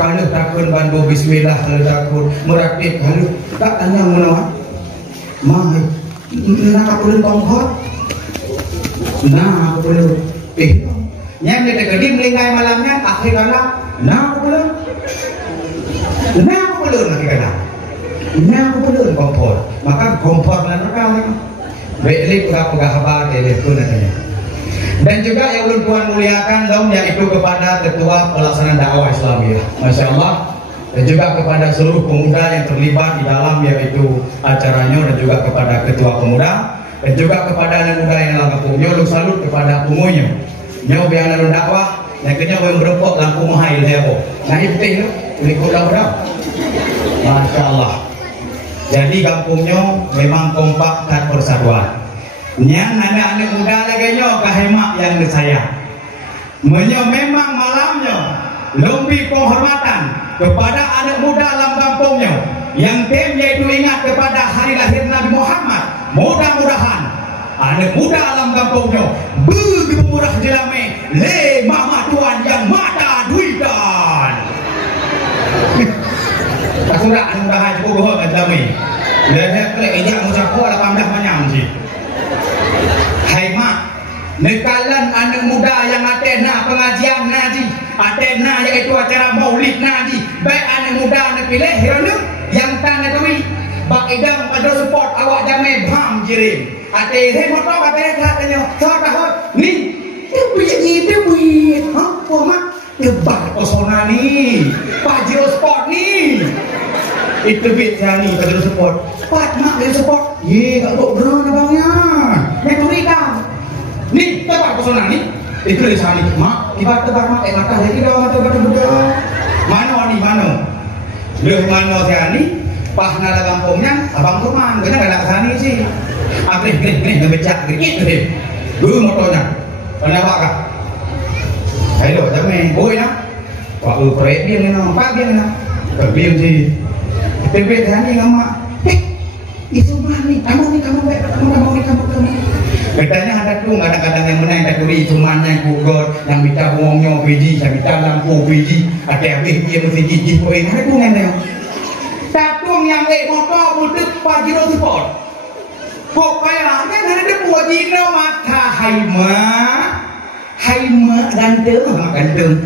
kalau takun bantu bismillah kalau takun meratib kalau tak tanya menawar mah nak aku boleh tongkot nah aku boleh yang dia kedim melingkai malamnya akhir kalam nah aku boleh akhir kalam nah aku boleh kompor maka kompor dan rekam Beli pegah-pegah apa telepon katanya. Dan juga yang belum Tuhan muliakan dong yaitu kepada ketua pelaksana dakwah Islamiyah, Masya Allah. Dan juga kepada seluruh pemuda yang terlibat di dalam yaitu acaranya dan juga kepada ketua pemuda dan juga kepada anak muda yang dalam kampungnya. Lu salut kepada umunya. Nyo biang lalu dakwah, yang kenya yang berempok lampu mahal lebo. Nah itu ini kuda-kuda. Masya Allah. Jadi kampungnya memang kompak dan persatuan. Yang anak-anak muda lagi kehemat yang saya. Memang malamnya lebih penghormatan kepada anak muda dalam kampungnya. Yang tem yaitu ingat kepada hari lahir Nabi Muhammad. Mudah-mudahan anak muda dalam kampungnya begitu murah jelame le mama tuan yang mata duitan. Surah mudahan cukup bohong kami. Dan kelak ejak mengucap kuat 18 manyam sih. Hai mak, nekalan anak muda yang atena pengajian naji, atena yaitu acara maulid naji. Baik anak muda nak pilih hirana yang tanda tui. Bak idam pada support awak jamai bam jirim. Ate he motor ate katanya, "Tahot ni, tu bui, ha? Oh mak, lebar pesona ni. Pajero sport ni." Itu bitnya ni pada support. Pat mak dia support. Ye, tak dok beron abangnya. Yang mereka. Ni, tebar pesona ni. Itu di sana mak, tiba tebar mak mata lagi dah mata betul-betul. Mana ni mana? Dia mana dia ni? Pah nada kampungnya, abang Tuman, kena ada sani sih. Apa ni ngebecak gitu deh. Dulu motornya. Kenapa kak? Ayo, jangan boy nak. Waktu proyek dia ni nak, pak dia nak. Terbiam sih. Tebet hani ngama. Itu mah ni, kamu baik, kamu. Katanya ada tuh kadang-kadang yang menang takuri cuman yang kugot, yang minta uangnya biji, yang minta lampu biji, ada habis dia mesti gigi poin. Ada tuh yang tatung yang motor butuh pajero support. Pokoknya kan ada pajero mata haima ganteng,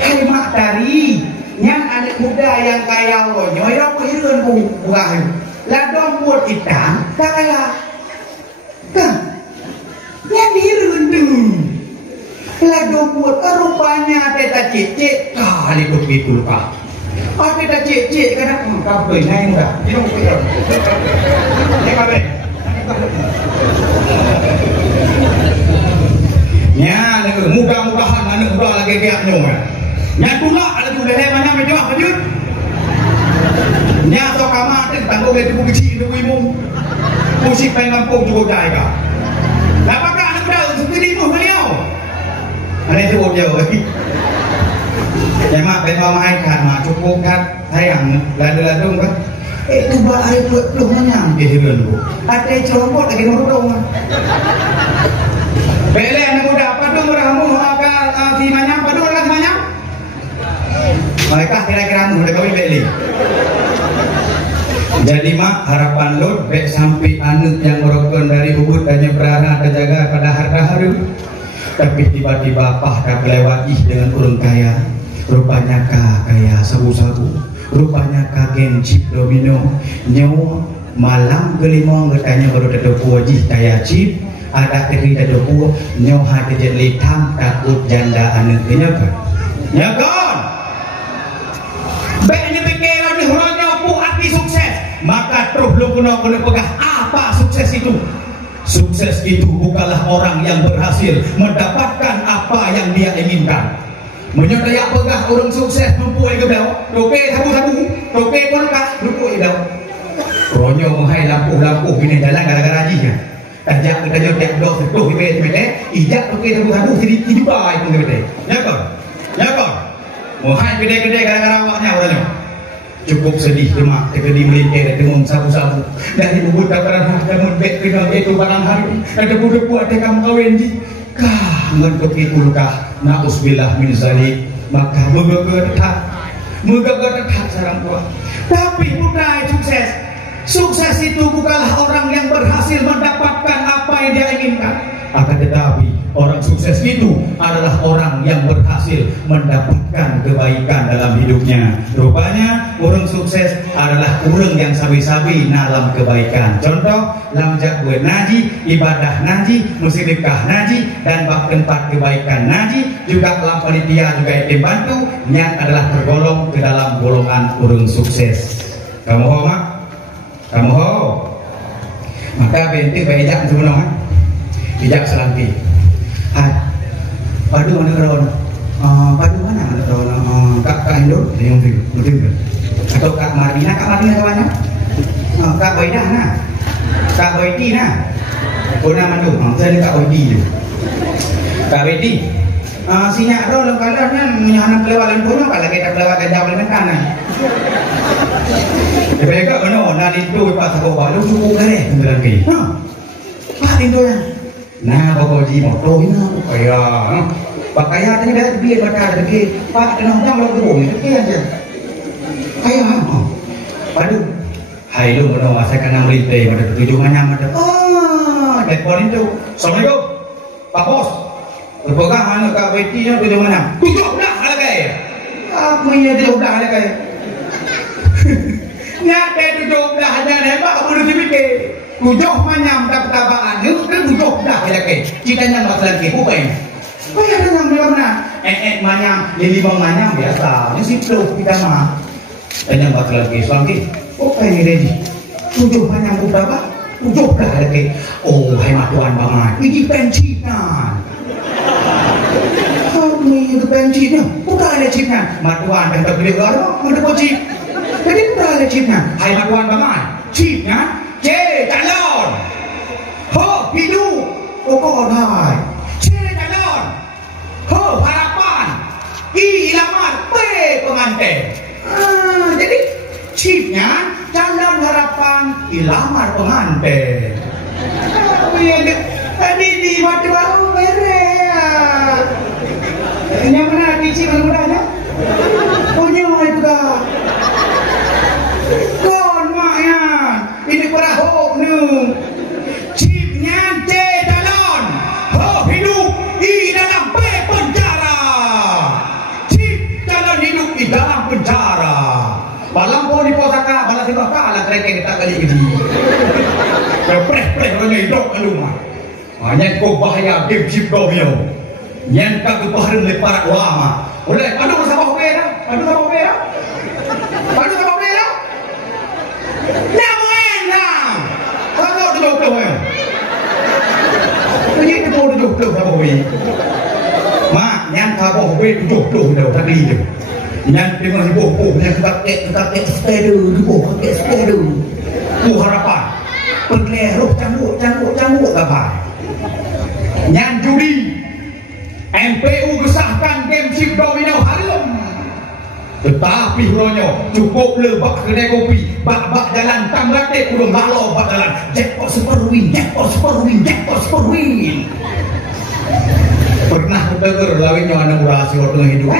haima tari. Yang anak muda yang kaya lo nyoy kehidupan buah ladong buat kita kaya yang dirundung ladong buat rupanya teta cicik kali begitu pak teta cicik karena kabel naik muda ini kabel ya mudah-mudahan anak muda lagi kayaknya yang pula ada tu dah mana macam apa je? Yang so kamar tu tanggung dia tu kecil tu ibu. Musik main kampung cukup jaya. Apakah anak muda suka dimu beliau? Ada tu dia. Yang mak pengen main kan, mak cukup kan sayang ladu-ladu kan. Tu buat air peluk menyam ke hidup tu. Ada cerompot lagi nurung. Bela anak muda apa tu meramu agak di mana? Apa tu orang di mana? Mereka kira-kira mereka beli. Jadi mak harapan lo baik sampai anak yang merokok dari Ubud hanya berana terjaga pada harta harum. Tapi tiba-tiba pah dah melewati dengan orang kaya. Rupanya kaya sabu-sabu. Rupanya genjip domino. Nyawa malam kelima ngetanya baru terdepu wajih kaya chip. Ada kiri terdepu nyawa hati jadi tam takut janda anak kenyakan. Nyakan. Baiknya pikiran ni hanya pu arti sukses. Maka terus lu kena pegah apa sukses itu? Sukses itu bukanlah orang yang berhasil mendapatkan apa yang dia inginkan. Menyodaya pegah orang sukses numpuk ke belau. Toke sabu-sabu, toke kolkah numpuk ke belau. Ronyo menghai lampu-lampu bina jalan gara-gara haji kan. Tajak kita nyotek dok setuh di bete, ijak toke sabu-sabu jadi tiba itu bete. Ya kan? Ya kan? Menghai gede-gede gara-gara awaknya orangnya. Cukup sedih lemak di melingkar dengan sabu-sabu dari bubut dataran harga membek kenal itu barang hari ada budak buat kamu kawin di kah ngentuk itu kah na'usbillah min zalik maka megagedetak sarang tua. Tapi budaya sukses itu bukanlah orang yang berhasil mendapatkan apa yang dia inginkan, akan tetapi orang sukses itu adalah orang yang berhasil mendapatkan kebaikan dalam hidupnya. Rupanya orang sukses adalah orang yang sabi-sabi dalam kebaikan. Contoh, lamjak gue naji, ibadah naji, musibikah naji, dan bak tempat kebaikan naji, juga lam panitia juga yang bantu, yang adalah tergolong ke dalam golongan orang sukses. Kamu ho mak? Kamu ho? Maka binti bejak sebenarnya, bijak selangki. Padu mana kawan? Padu mana kawan? Kak Indo, yang mungkin atau Kak Marina kawannya? Kak Waidah na, Kak Waidi na. Kona mandu, saya Kak Waidi. Kak Waidi, sinya ro lengkalanya menyahanam kelewalan kono, kalau kita kelewat jauh lebih kanan. Mereka mana? Nanti tu pas aku baru cukup deh, sembilan kali. Pak Indo yang nah bawa ji motor ini kaya pakaian tadi dah biar baca lagi pak kena jam lalu tu ni kaya aja kaya padu hai lu mana saya kena melintai pada tujuh macam ada telepon itu assalamualaikum pak bos berpegang mana kak Betty nya tujuh macam tujuh dah ada kaya apa yang tujuh dah ada kaya nyata tujuh dah ada hebat boleh dipikir tujuh manyam tak tabaan itu kan tujuh dah ya ke citanya masalah ke bukan apa yang dengan belum nak manyam lima manyam biasa ni situ kita mah tanya masalah ke selangki apa ini reji tujuh manyam berapa tujuh dah ya ke oh hemat tuan banget ini pensiunan ini pensiunnya bukan ada cipnya matuan dan terbeli garo ada kunci jadi bukan ada cipnya hemat tuan banget cipnya C calon ho hidup pokok hai C calon ho harapan I lamar P pengantin jadi chipnya calon harapan I lamar pengantin tadi di waktu baru merah yang mana di chip mudahnya punya itu dah kon maknya ini perahu nu chipnya C calon ho hidup di dalam P penjara chip calon hidup di dalam penjara balang pun di posaka balang di baka lah kereta kita kali ini preh orang hidup alumah hanya kau bahaya game chip domio yang kagak baharum le para ulama oleh padu sama opera padu sama opera padu sama opera cái cô nó dục được sao bị mà nhăn thà bỏ về dục được đều ta đi được nhăn đi mà bộ nhăn kita steady cái bộ steady ku harapan penleruh cangkuk apa nhăn judi MPU gesahkan game chip domino harum tetapi ronyo cukup lebak kedai kopi bak jalan tamrate udah malo bak jalan jackpot super win pernah dengar lawin yang anak urasi waktu hidup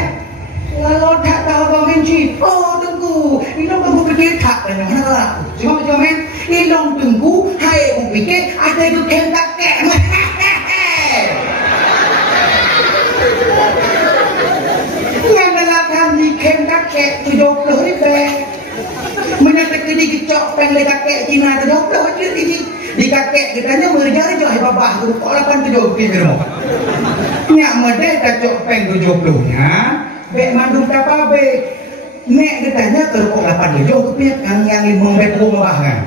kalau tak tahu komen chip oh tunggu ini kamu pikir tak dan yang mana cuma men ilong tunggu hai aku pikir ada itu kentak kek yang dalam di kem kakek 70 ni menyatakan di kecok peng le kakek Cina 70 di kakek kitanya merjari jauh babah tu kok 87 kilo nyak mede kecok peng 70 nya bek mandung apa be nek kitanya terkok 87 kepiat kan yang 5 bek rumah kan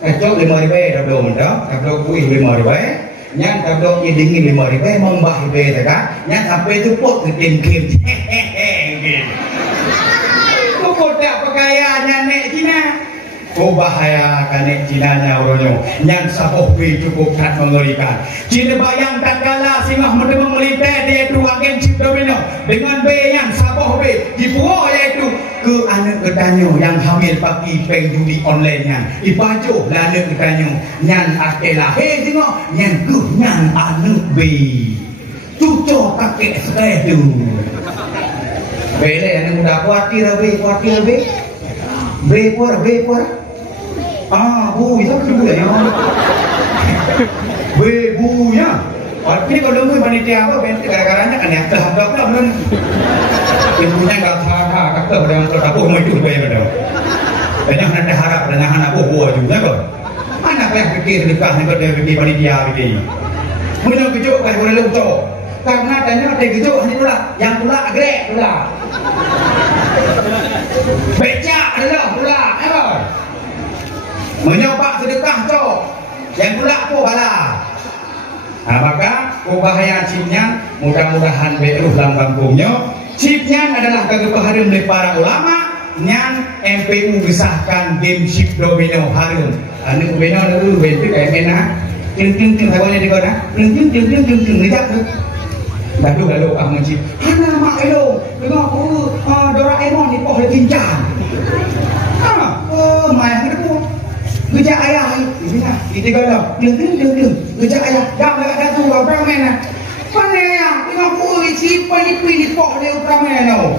kecok 5 ribu dah belum dah kalau kuih 5 ribu Nyan tabdok ye dingin 5 membah ibe kan. Nyan sampai tu pot ke tim kim. Kok kodak pekayanya nek Cina. Oh bahaya kan nek Cinanya orangnya. Nyan sapoh be cukup sangat mengerikan. Cina bayang tak kala singah menembang melintah dia itu agen chip domino dengan be yang sapoh be dibuat yaitu ke anak ketanyo yang hamil pakai peng judi online nya. Ipajo lah anak ketanyo nyan akela. Hei tengok nyan ke nyan anak be. Cucuk pakai sekali tu. Bele anak muda kuatir be. Be por. Ah, bu, itu apa ya? Bebunya. Ini kalau lu panitia apa? Gara-garanya kan ya, terhadap belum. Yang punya nggak salah, kata orang tertapu mau itu bayar dong. Banyak nanti harap, banyak anak buah juga kok. Anak yang pikir nikah ni kalau dia pikir panitia begini. Punya kejuk kan boleh lucu. Karena tanya ada kejuk ni pula, yang pula agrek pula. Becak adalah pula, apa? Menyopak sedekah tu yang pula apa bala. Maka bahaya chipnya mudah-mudahan beruh dalam kampungnya. Chipnya adalah kegepaharan dari para ulama yang MPU gesahkan game chip domino harum. Anu domino dulu bentuk kayak mana? Ting hawanya di mana? Ting lihat tu. Lalu ah chip. Hana mak elo, tengok Doraemon ni poh cincang. Mai tu. Kerja ayah ni, kita kalau deng, kerja ayah, dah dekat tu Ultraman. Mana ayah, tengok pui chip ni pok dia Ultraman no.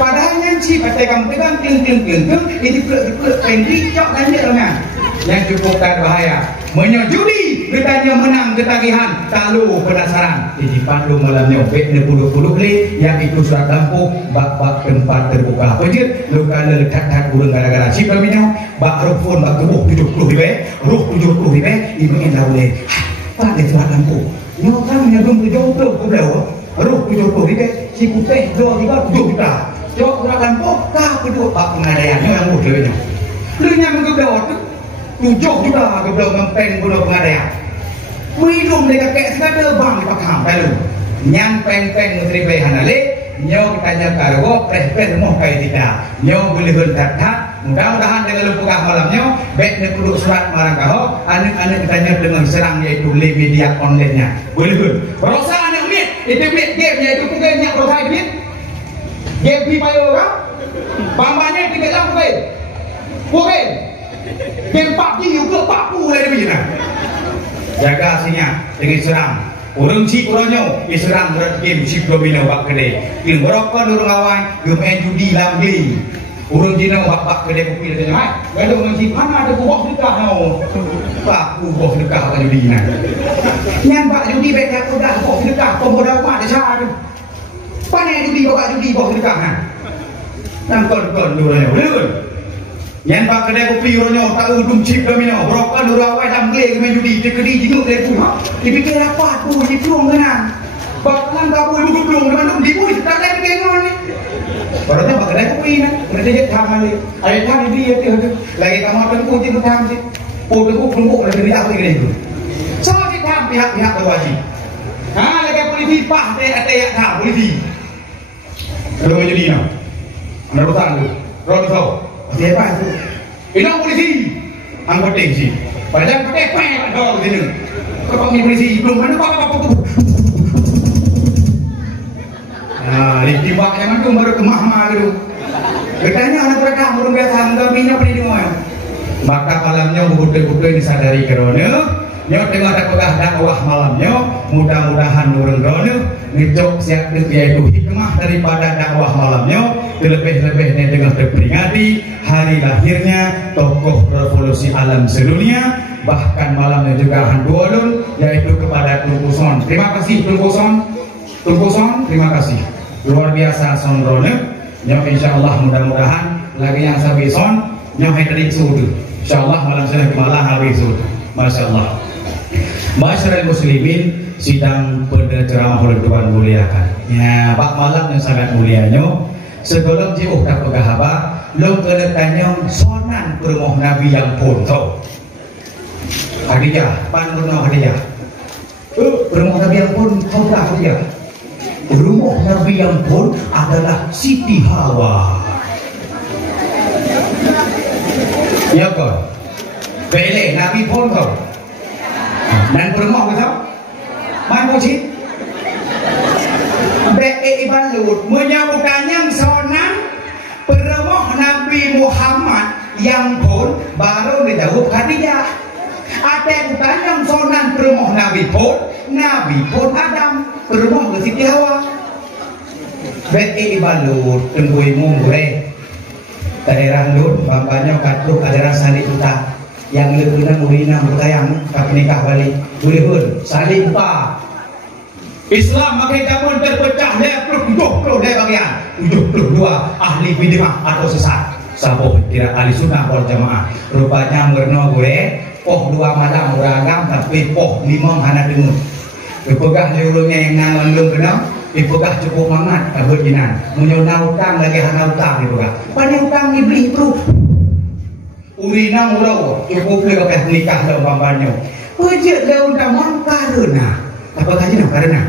Padahal yang chip ada kamu ting, ini peluk pendek jok lanjut dengan. Yang cukup tak bahaya. Menyojudi katanya menang ketagihan, talu penasaran. Di pandu malam nyobek ne puluh beli yang itu surat lampu bak tempat terbuka. Apa je? Luka lekat urang gara-gara chip minyak, bak rufun bak tubuh 70 ribu, ruh 70 ribu, ini ingin laule. Pada surat lampu. Nyo kan nyabung 70 ke belau. Ruh 70 ribu, si putih 2 juta. Jok surat lampu ka kedua bak pengadaian yang mudah nya. Lu nya menggebelau tu 7 juta ke belau mempeng guna pengadaian. Minum dengan kakek sekadar bang di pakam lalu. Nyam peng-peng menteri behan ale, nyo tanya kargo preh moh kai tidak. Nyo boleh bertatap, mudah-mudahan dengan lupukah malamnya, baik ne kudu surat marang kau, anak-anak tanya dengan serang yaitu le media online-nya. Boleh ber. Berosa anak mit, itu mit game yaitu pugenya berosa mit. Game pi payo kan? Bambanya tidak sampai. Pugeng. Game PUBG juga papu lah dia begini. Jaga sinya dengan serang. Orang cik orangnya diserang berat game chip domino bak kedai. Film berapa orang awal game judi lambi. Orang jina bak kedai kopi dia tanya, "Hai, ada orang cik mana ada buah dekat no?" Pak buah dekat apa judi nah. Yang bak judi baik aku dah buah dekat kompoda mak dia cari. Pana judi buah dekat nah. Nangkon dulu ya. Yang bak kedai kopi orangnya tak udung chip domino. Berapa orang awal dah beli game judi dekedi jenguk telefon. Dipikir apa tu di pelung kenang. Bakalan tak boleh duduk dengan di pun tak ada kenang ni. Barunya bak kedai kopi nah. Berarti dia tham lagi. Ada tham dia tu. Lagi kamu akan kunci tu tham sih. Peluk lagi dia apa ini tu. Sama si tham pihak berwajib. Lagi polisi pah dia tham polisi. Kalau jadi nak. Anda bertahan tu. Rot tahu. Siapa tu? Ini polisi. Anggota sih. Padahal pakai pen ada di sini. Kalau ni polisi belum mana apa tu. Di bak yang itu baru kemah-mah tu. Katanya anak mereka belum biasa enggak minyak pada di mana. Maka malamnya betul-betul disadari kerana nyo tengah ada pegah dakwah malamnya, mudah-mudahan orang dono ngejok siap yaitu hikmah daripada dakwah malamnya, terlebih-lebihnya dengan terperingati hari lahirnya tokoh revolusi alam sedunia, bahkan malamnya juga hantu alun yaitu kepada Tungkuson. Terima kasih Tungkuson, terima kasih luar biasa sondrone. Nyo insyaallah mudah-mudahan lagi yang sabison nyo tadi sudah insyaallah malam sudah malam habis sudah masyaallah. Masyarakat muslimin sidang penceramah oleh Tuhan muliakan. Ya, bak malam yang sangat mulianya. Sebelum jauh tak pegah apa, lo kena tanya sonan permoh Nabi yang pun tahu. Hadiah, pan pernah hadiah. Rumah Nabi yang pun kau tahu ya. Rumah Nabi yang pun adalah Siti Hawa. Ya kau. Bele Nabi pun kau. Dan rumah kau. Mai musik. Be ibalut menyambutkan yang sonan rumah Nabi Muhammad yang pun baru dijawab Khadijah. Ada yang tanya sonan rumah Nabi pun Adam rumah ke Siti Hawa. Be ibalut tenggui mungure. Daerah Nur bapaknya katruk adalah salik uta yang lebih urina bertayang kap nikah balik boleh pun salik uta. Islam makin zaman terpecah dia 72 bagian 72 ahli bid'ah atau sesat. Saboh kira ahli sunnah wal jamaah. Rupanya merno gue poh 2 malam beragam tapi poh 5 hana dengung. Dipegah leulungnya yang nangon lung kena dipegah cukup mangat abot jinan. Menyona utang lagi hana utang dipegah. Pada utang dibeli bro. Urina murau cukup le pakai nikah dalam bambanyo. Pejek le undang karena apa kaji nak karena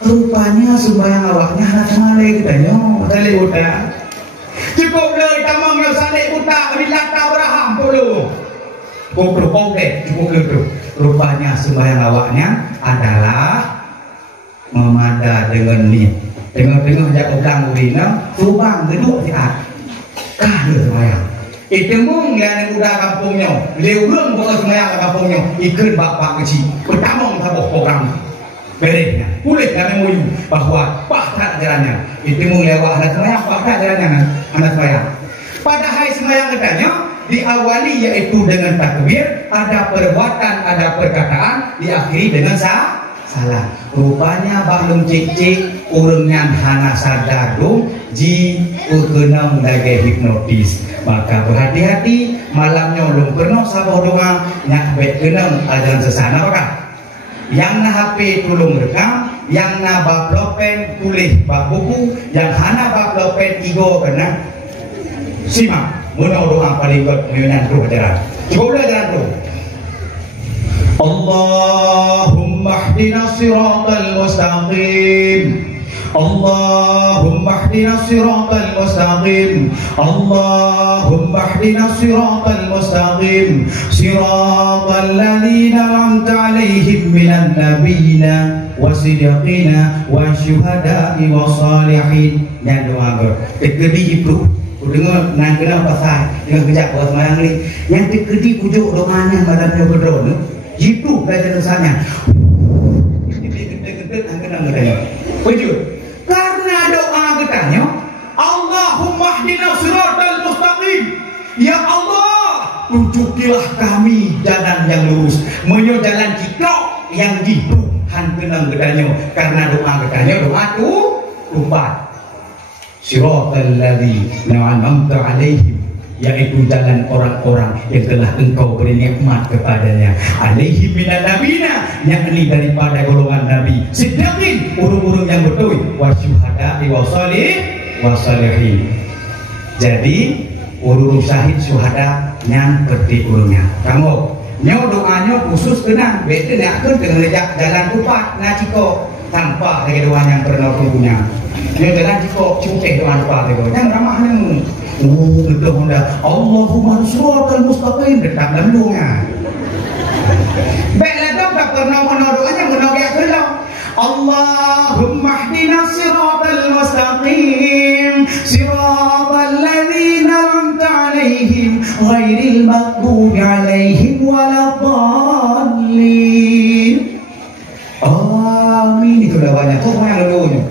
rupanya sembahyang awaknya anak malai katanya salik uta cukup le tamang yang salik uta bila Abraham dulu cukup oke cukup le rupanya sembahyang awaknya adalah memada dengan ni tengok-tengok jak udang urina subang geduk siat kahde sembahyang itu mung yang udah kampungnya leurung bukan sembahyang kampungnya ikut bapak kecil pertama sabuk program beresnya kulit kami muyu bahwa pakta ajarannya itu mung lewat anak sembahyang pakta ajarannya anak sembahyang pada hari sembahyang katanya diawali yaitu dengan takbir ada perbuatan ada perkataan diakhiri dengan salah rupanya baklum cik-cik urungan hana sadar dong ji ukenang lagi hipnotis maka berhati-hati malamnya belum pernah sabar doa nyak bet kenang ajaran sesana apakah yang na HP tulung rekam yang na bablopen tulis bab buku yang hana bablopen igo kena simak munau doa paling buat menyunan tu ajaran cukup ajaran tu Allahumma hdina siratal mustaqim Allahumma hdina siratal mustaqim Allahumma hdina siratal mustaqim siratal ladzina an'amta 'alaihim minan nabiyina wasiddiqina wasyuhada'i wassalihin. Yang doa tekedi itu dengar nang kena pasal dengan kejap buat sembahyang ni yang tekedi pujuk doanya badan dia berdon itu belajar dosanya gede-gede kena ngadanya wujud karena doa kitanya Allahumma hdina siratal mustaqim ya Allah tunjukilah kami jalan yang lurus menyo jalan cikok yang jitu han kenang gedanya karena doa kitanya doa tu lupa siratal ladzina an'amta 'alaihim yaitu jalan orang-orang yang telah engkau beri nikmat kepadanya alaihim minan nabiyina yakni daripada golongan nabi siddiqin urung-urung yang betul wasyuhada'i wassalihin. Jadi urung syahid syuhada yang kerti urungnya kamu nyo doanya khusus kena beda nak ke dengan jalan kupat na ciko tanpa lagi doa yang pernah punya nyo jalan ciko cukup doa lupa itu yang ramahnya betul Honda Allahumma suratal mustaqim dekat dalam doanya baiklah dong tak pernah doanya menogak kelam Allahumma hdina siratal mustaqim siratal ladzina an'amta 'alaihim ghairil maghdubi 'alaihim waladdallin. Amin itu doanya tuh yang dulunya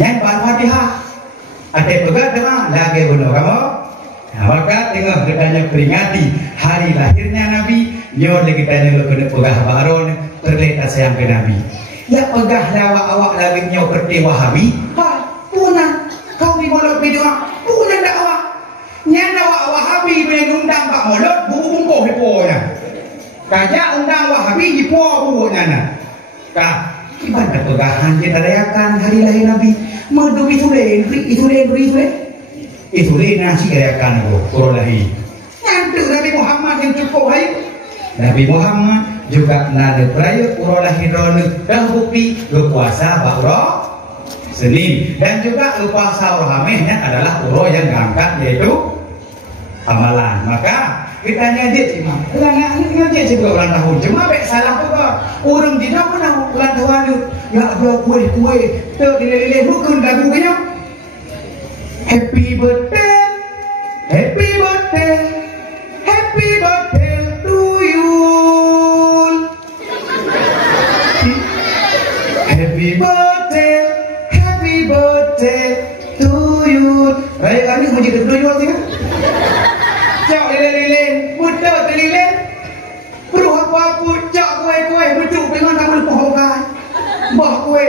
yang Al-Fatihah ada pegat doa lagi benar kamu. Nah, maka tengok katanya peringati hari lahirnya Nabi. Nyo lagi tanya lo kena pegah baron terletak sayang ke Nabi. Ya pegah awak lagi nyo kerti Wahabi. Ha, punan kau di molot berdoa. Punan dak awak. Nyan awak Wahabi mengundang Pak Molot bumbu heponya. Kajak undang Wahabi hepo bubunya. Kah ibadah pegahan kita rayakan hari lahir Nabi. Madu itu nasi rayakan itu turun lagi. Nanti Nabi Muhammad yang cukup baik. Nabi Muhammad juga nane peraya uro lahir rona dah bukti berpuasa bakro Senin dan juga puasa rohamehnya adalah uro yang ngangkat yaitu amalan. Maka kita ngajak cuma ngajak juga ulang tahun cuma baik salah juga orang tidak pernah ulang tahun itu ya ada kue tu dileleh bukan lagu kena happy birthday happy birthday happy birthday to you happy birthday to you. Baik kami menjadi kedua juga. Cak lilin, muda lilin. Perlu apa-apa, cak kue, betul dengan kamu pohonkan. Bah kue.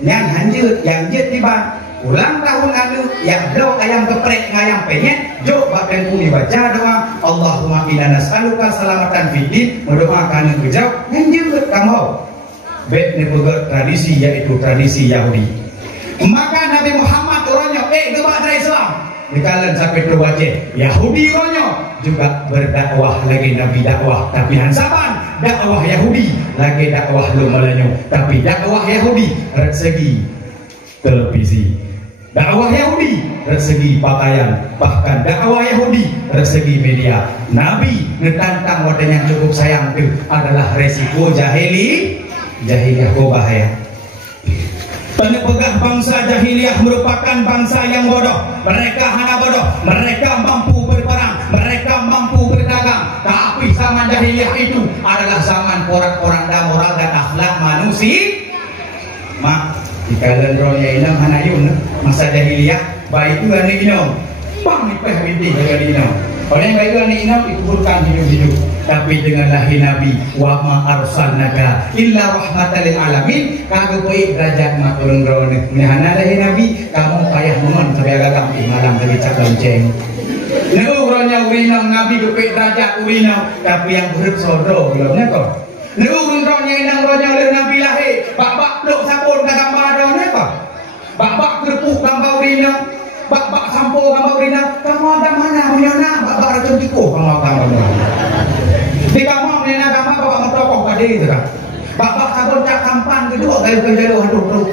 Yang hanjut, yang jet di bang. Ulang tahun lalu, yang blau ayam geprek, ayam penyet. Jok bahkan kuni baca doa. Allahumma inna nas'aluka salamatan fiddin. Mendoakan kejauh. Hanjut kamu. Baik ni tradisi yaitu tradisi Yahudi. Maka Nabi Muhammad orangnya kepada Islam dikalan sampai tu baca Yahudi orangnya juga berdakwah lagi Nabi dakwah tapi hansaban dakwah Yahudi lagi dakwah lu Melayu tapi dakwah Yahudi dari segi televisi dakwah Yahudi dari segi pakaian bahkan dakwah Yahudi dari segi media Nabi menentang wadah yang cukup sayang itu adalah resiko jahiliyah bahaya. Penegak bangsa jahiliyah merupakan bangsa yang bodoh. Mereka hanya bodoh. Mereka mampu berperang. Mereka mampu berdagang. Tapi zaman jahiliyah itu adalah zaman orang-orang dan moral dan akhlak manusia. Mak, jika lendronya inam hanayun masa jahiliyah, baik itu ane inam. Bang ipeh binti dengan inam. Orang yang baik itu ane inam dikuburkan hidup-hidup. Tapi dengan lahir Nabi wa ma arsalnaka illa rahmatan lil alamin kagak baik derajat mak turun drone nyana lahir Nabi kamu payah mohon sampai agak malam dari cak lonceng neuronya urinam Nabi baik derajat urinam tapi yang berut sodo belumnya kok neuronya inang ronya oleh Nabi lahir bak peluk sabun gambar drone kok bak kerupuk gambar urinam bak sampo gambar urinam kamu ada mana menyona bak racun tikus kamu gambar di kamar ni nak kamar bapak mentokok pada itu kan. Bapak sabun cak kampan gitu kok kayu jalur aduh.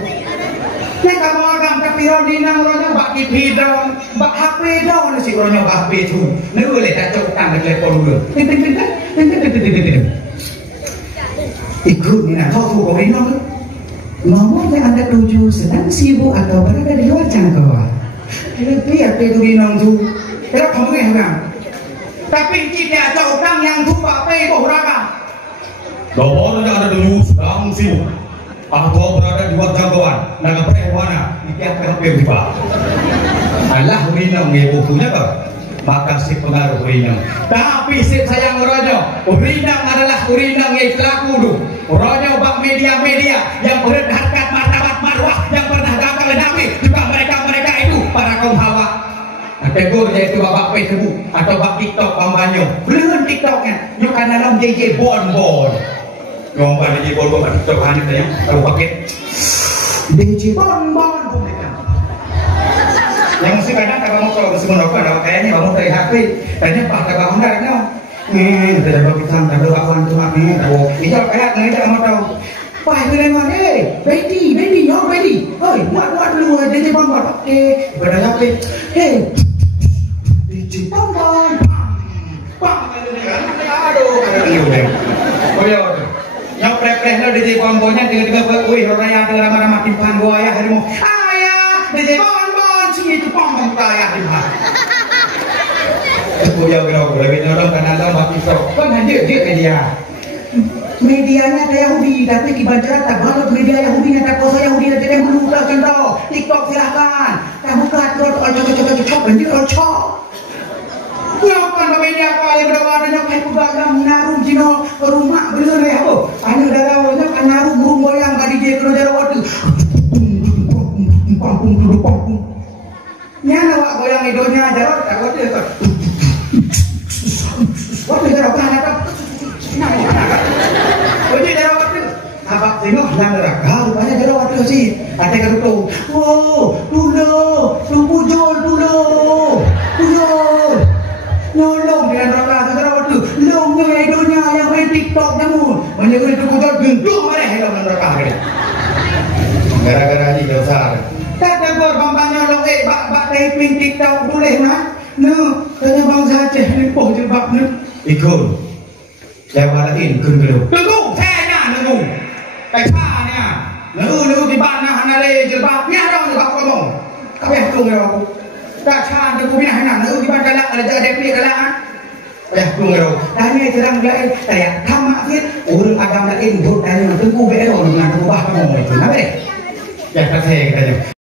Ni kamar agam tapi orang nang orangnya bak TV down, bak HP down si orangnya bak HP tu. Ni boleh tak cok tang telepon dulu. Ikut ni nak tahu kau ini apa? Nomornya anda tuju sedang sibuk atau berada di luar jangkauan. Lebih apa tu minum tu? Kalau kamu yang kan? Tapi jika ada orang yang tumpah pay bohrakan Doa ada dulu sedang sibuk atau berada di luar jangkauan naga perehwana di pihak PHP juga Allah urinam ngebukunya ke maka si pengaruh urinam tapi si sayang orangnya urinam adalah urinam yang selaku dulu orangnya bak media-media yang berharkat martabat marwah yang pernah gagal Nabi juga mereka itu para kaum hawa tegur yaitu bapak Facebook atau bak TikTok kampanye belum TikToknya nyukan dalam JJ bon ngomong DJ bon TikTok hanya saya tahu pakai DJ bon yang mesti kadang kalau mau kalau mesti merokok ada kayaknya kamu dari HP tanya pak tak kamu darahnya tidak ada bintang tak ada kawan tu maknya tahu hijau kayak nggak ada mau tahu pak itu memang Betty nyok Betty oi buat dulu DJ bon pakai pada HP Jepang aduh yang preh-prehnya di Jepang bonya tiga-tiga wih orang ada ramah-ramah timpan gua ayah harimau ayah di Jepang sini Jepang ayah timpan aku jauh-jauh lebih nolong karena dalam baki kan hadir dia medianya ada Yahudi tapi kibajaran tak balut media Yahudi tak kosa Yahudi ada yang berubah contoh TikTok silahkan kamu katrot cocok banjir cocok nyokan media apa yang berapa nyokan pedagang naruh jino rumah bener ya apa ada darawanya kan naruh burung goyang tadi dia kerja waktu pampung nyana wak goyang idonya jarot waktu itu waktu jarot kan apa waktu jarot waktu apa tengok yang neraka rupanya jarot waktu sih ada kan tuh oh dulu nyolong dengan neraka jarot waktu long idonya yang main TikTok namun menyebut itu kutul gendong mana yang dalam berapa kali. Gara-gara ini dosa. Tak tegur bambangnya lo bak taping TikTok boleh mah? No, tanya bang saja limpoh jilbab ni. Ikut. Lewalain kun dulu. Tunggu, saya nunggu. Kacanya. Nunggu di mana hanale jilbabnya dong jilbab kamu. Kau yang tunggu. Kacanya tunggu bina hana nunggu di mana galak ada jaga depi galak. Ya tunggu. Tanya terang lain saya tamak fit urang agama lain buat tanya tunggu bero dengan ubah kamu itu. Nabe? Ya kasih katanya.